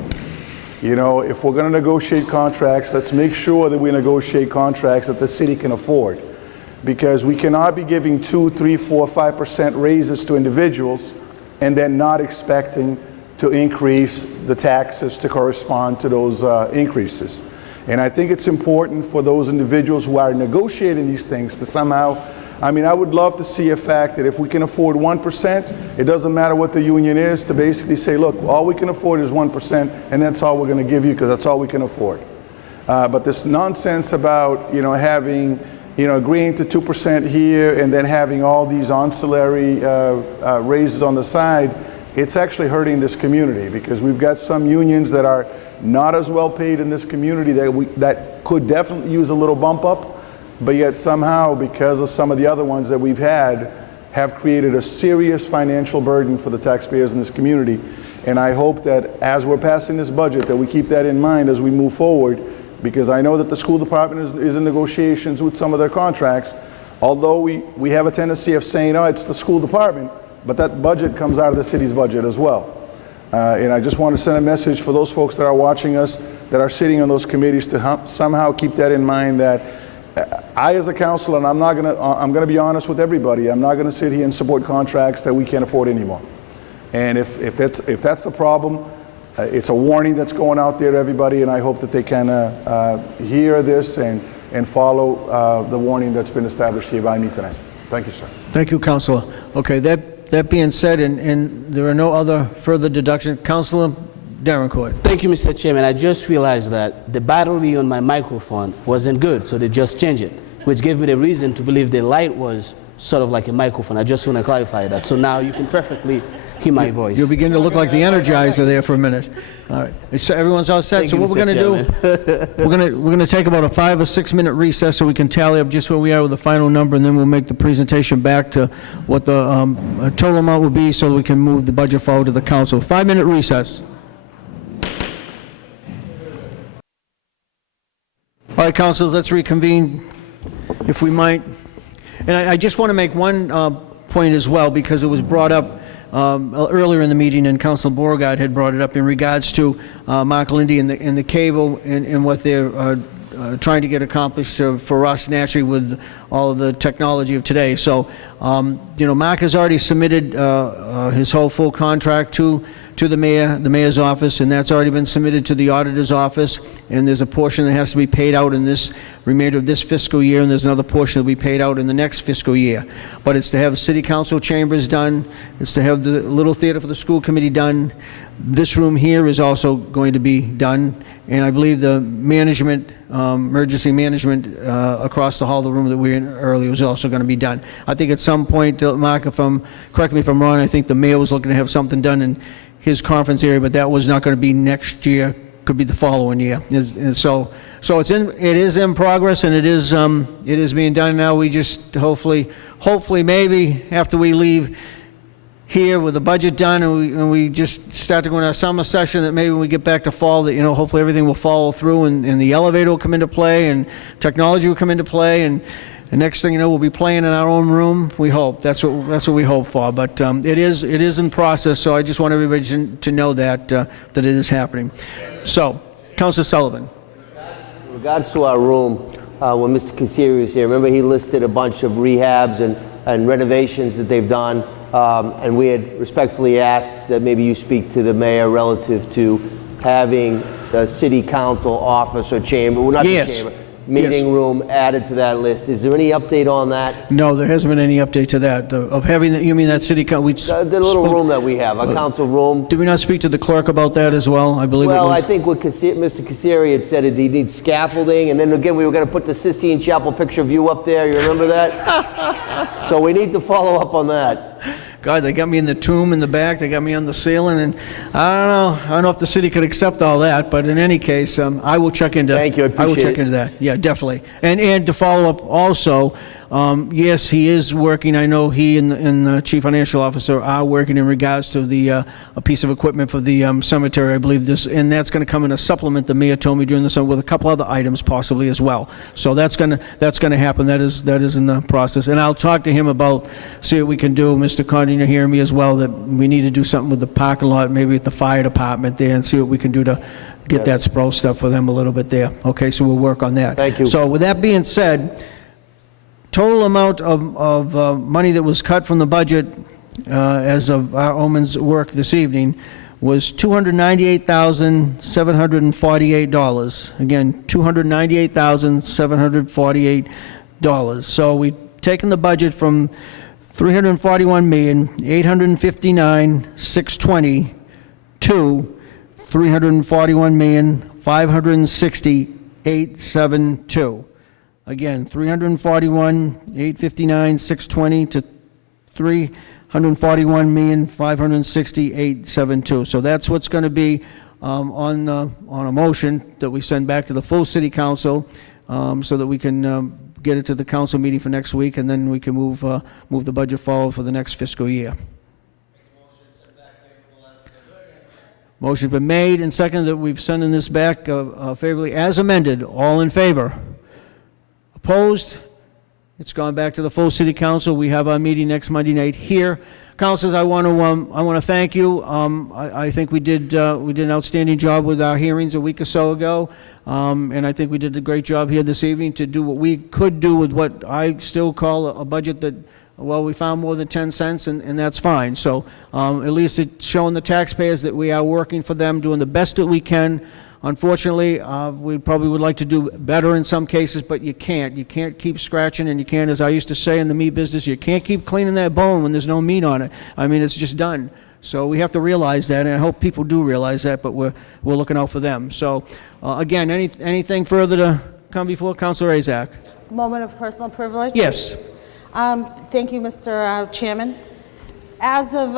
You know, if we're going to negotiate contracts, let's make sure that we negotiate contracts that the city can afford, because we cannot be giving 2, 3, 4, 5% raises to individuals and then not expecting to increase the taxes to correspond to those increases. And I think it's important for those individuals who are negotiating these things to somehow, I mean, I would love to see a fact that if we can afford 1%, it doesn't matter what the union is, to basically say, look, all we can afford is 1%, and that's all we're going to give you because that's all we can afford. But this nonsense about, you know, having agreeing to 2% here and then having all these ancillary raises on the side, it's actually hurting this community because we've got some unions that are not as well paid in this community that could definitely use a little bump up, but yet somehow, because of some of the other ones that we've had, have created a serious financial burden for the taxpayers in this community. And I hope that as we're passing this budget, that we keep that in mind as we move forward, because I know that the school department is in negotiations with some of their contracts, although we have a tendency of saying, oh, it's the school department, but that budget comes out of the city's budget as well. And I just want to send a message for those folks that are watching us, that are sitting on those committees, to somehow keep that in mind, that I, as a councilor, and I'm going to be honest with everybody, I'm not going to sit here and support contracts that we can't afford anymore. And if that's the problem, it's a warning that's going out there to everybody, and I hope that they can hear this and follow the warning that's been established here by me tonight. Thank you, sir. Thank you, Councilor. Okay, that being said, and there are no other further deductions. Councilor Davenport. Thank you, Mr. Chairman. I just realized that the battery on my microphone wasn't good, so they just changed it, which gave me the reason to believe the light was sort of like a microphone. I just want to clarify that. So now you can perfectly hear my voice. You're beginning to look like the Energizer there for a minute. All right, so everyone's all set. Thank So you, what we're Mr. going to do, we're going to take about a 5 or 6 minute recess so we can tally up just where we are with the final number, and then we'll make the presentation back to what the total amount will be, so we can move the budget forward to the council. 5 minute recess. All right, councilors, let's reconvene, if we might. And I just want to make one point as well, because it was brought up earlier in the meeting, and Councilor Beauregard had brought it up in regards to Mark Lindy and the cable and what they're trying to get accomplished for us naturally with all of the technology of today. So, Mark has already submitted his whole full contract to the mayor's office, and that's already been submitted to the auditor's office, and there's a portion that has to be paid out in this remainder of this fiscal year, and there's another portion that will be paid out in the next fiscal year. But it's to have city council chambers done, it's to have the little theater for the school committee done. This room here is also going to be done, and I believe the management, emergency management across the hall, the room that we were in earlier, was also going to be done. I think at some point, Mark, correct me if I'm wrong, I think the mayor was looking to have something done in his conference area, but that was not going to be next year, could be the following year. And so it is in progress, and it is being done now. We just hopefully maybe after we leave here with the budget done, and we just start to go into our summer session, that maybe when we get back to fall, that hopefully everything will follow through, and the elevator will come into play, and technology will come into play, and the next thing you know, we'll be playing in our own room. We hope that's what we hope for. But it is in process. So I just want everybody to know that it is happening. So, Councilor Sullivan. In regards to our room, when Mr. Kassiri was here, remember he listed a bunch of rehabs and renovations that they've done, and we had respectfully asked that maybe you speak to the mayor relative to having the city council office or chamber, well, not Yes. the chamber, meeting room added to that list. Is there any update on that? No, there hasn't been any update to that. Of having, you mean that city council? The little room that we have, a council room. Did we not speak to the clerk about that as well? I believe Well, it was. I think what Mr. Kassiri had said, he needs scaffolding, and then again, we were going to put the Sistine Chapel picture of you up there. You remember that? So we need to follow up on that. God, they got me in the tomb in the back. They got me on the ceiling, and I don't know if the city could accept all that. But in any case, I will check into. Thank you. I appreciate will check it. into that. Yeah, definitely. And to follow up also, yes, he is working. I know he and the chief financial officer are working in regards to a piece of equipment for the cemetery. I believe this, and that's going to come in a supplement. The mayor told me during the summer with a couple other items possibly as well. So that's going to happen. That is in the process. And I'll talk to him about see what we can do. Mr. Condon, you hear me as well, that we need to do something with the parking lot, maybe at the fire department there, and see what we can do to get that Spro stuff for them a little bit there. Okay, so we'll work on that. Thank you. So with that being said, total amount of money that was cut from the budget as of our Omen's work this evening was $298,748. Again, $298,748. So we've taken the budget from $341,859,620 to $341,560,872. Again, 341,859,620 to 341,560,872. So that's what's going to be on a motion that we send back to the full city council, so that we can get it to the council meeting for next week, and then we can move the budget forward for the next fiscal year. Motion's been made and seconded that we've sending this back favorably as amended. All in favor? Opposed? It's gone back to the full city council. We have our meeting next Monday night here. Councilors, I want to thank you. I think we did an outstanding job with our hearings a week or so ago, and I think we did a great job here this evening to do what we could do with what I still call a budget that, well, we found more than 10 cents, and that's fine. So at least it's showing the taxpayers that we are working for them, doing the best that we can. Unfortunately, we probably would like to do better in some cases, but you can't. You can't keep scratching, and you can't, as I used to say in the meat business, you can't keep cleaning that bone when there's no meat on it. I mean, it's just done. So we have to realize that, and I hope people do realize that, but we're looking out for them. So again, anything further to come before Councilor Azak? Moment of personal privilege? Yes. Thank you, Mr. Chairman. As of,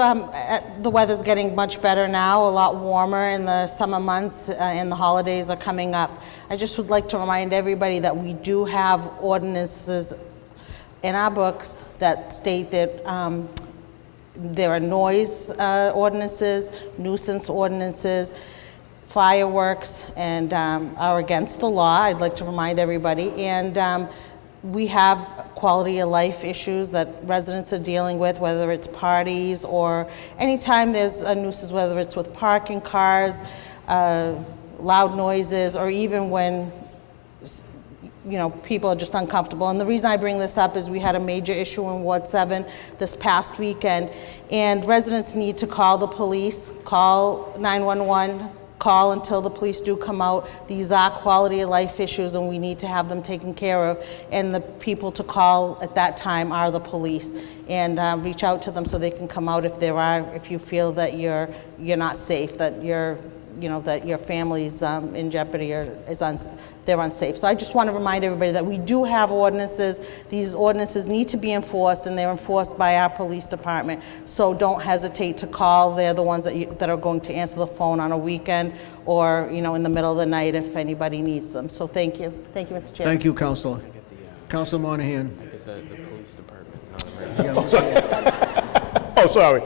the weather's getting much better now, a lot warmer in the summer months, and the holidays are coming up. I just would like to remind everybody that we do have ordinances in our books that state that there are noise ordinances, nuisance ordinances, fireworks, and are against the law. I'd like to remind everybody. And we have quality of life issues that residents are dealing with, whether it's parties or anytime there's a nuisance, whether it's with parking cars, loud noises, or even when people are just uncomfortable. And the reason I bring this up is we had a major issue in Ward 7 this past weekend, and residents need to call the police, call 911, call until the police do come out. These are quality of life issues, and we need to have them taken care of. And the people to call at that time are the police, and reach out to them so they can come out if you feel that you're not safe, that that your family's in jeopardy or they're unsafe. So I just want to remind everybody that we do have ordinances. These ordinances need to be enforced, and they're enforced by our police department. So don't hesitate to call. They're the ones that are going to answer the phone on a weekend or in the middle of the night if anybody needs them. So thank you. Thank you, Mr. Chairman. Thank you, Councilor. Councilor Monahan. The police department. Oh, sorry.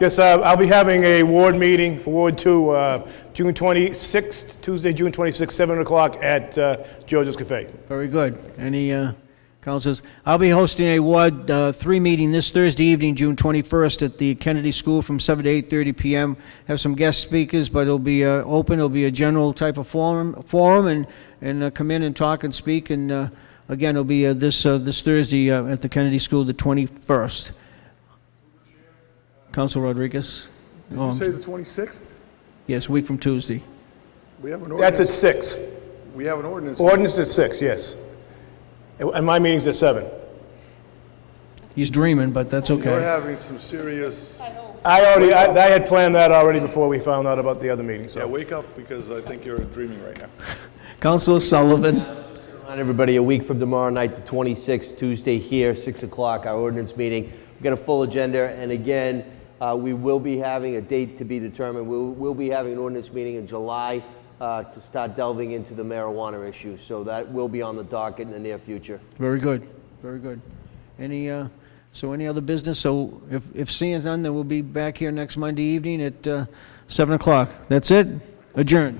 Yes, I'll be having a ward meeting for Ward 2, June 26th, Tuesday, June 26th, 7 o'clock at George's Cafe. Very good. Any councilors? I'll be hosting a Ward 3 meeting this Thursday evening, June 21st, at the Kennedy School from 7 to 8:30 p.m. Have some guest speakers, but it'll be open. It'll be a general type of forum, and come in and talk and speak. And again, it'll be this Thursday at the Kennedy School, the 21st. Councilor Rodriguez. Did you say the 26th? Yes, a week from Tuesday. We have an ordinance. That's at 6. We have an ordinance. Ordinance at 6, yes. And my meeting's at 7. He's dreaming, but that's okay. We're having some serious... I had planned that already before we found out about the other meeting. So. Yeah, wake up, because I think you're dreaming right now. Councilor Sullivan. On everybody, a week from tomorrow night, the 26th, Tuesday here, 6 o'clock, our ordinance meeting. We've got a full agenda, and again, we will be having a date to be determined. We'll be having an ordinance meeting in July to start delving into the marijuana issue. So that will be on the docket in the near future. Very good. Very good. Any other business? So if seeing none, then we'll be back here next Monday evening at 7 o'clock. That's it. Adjourned.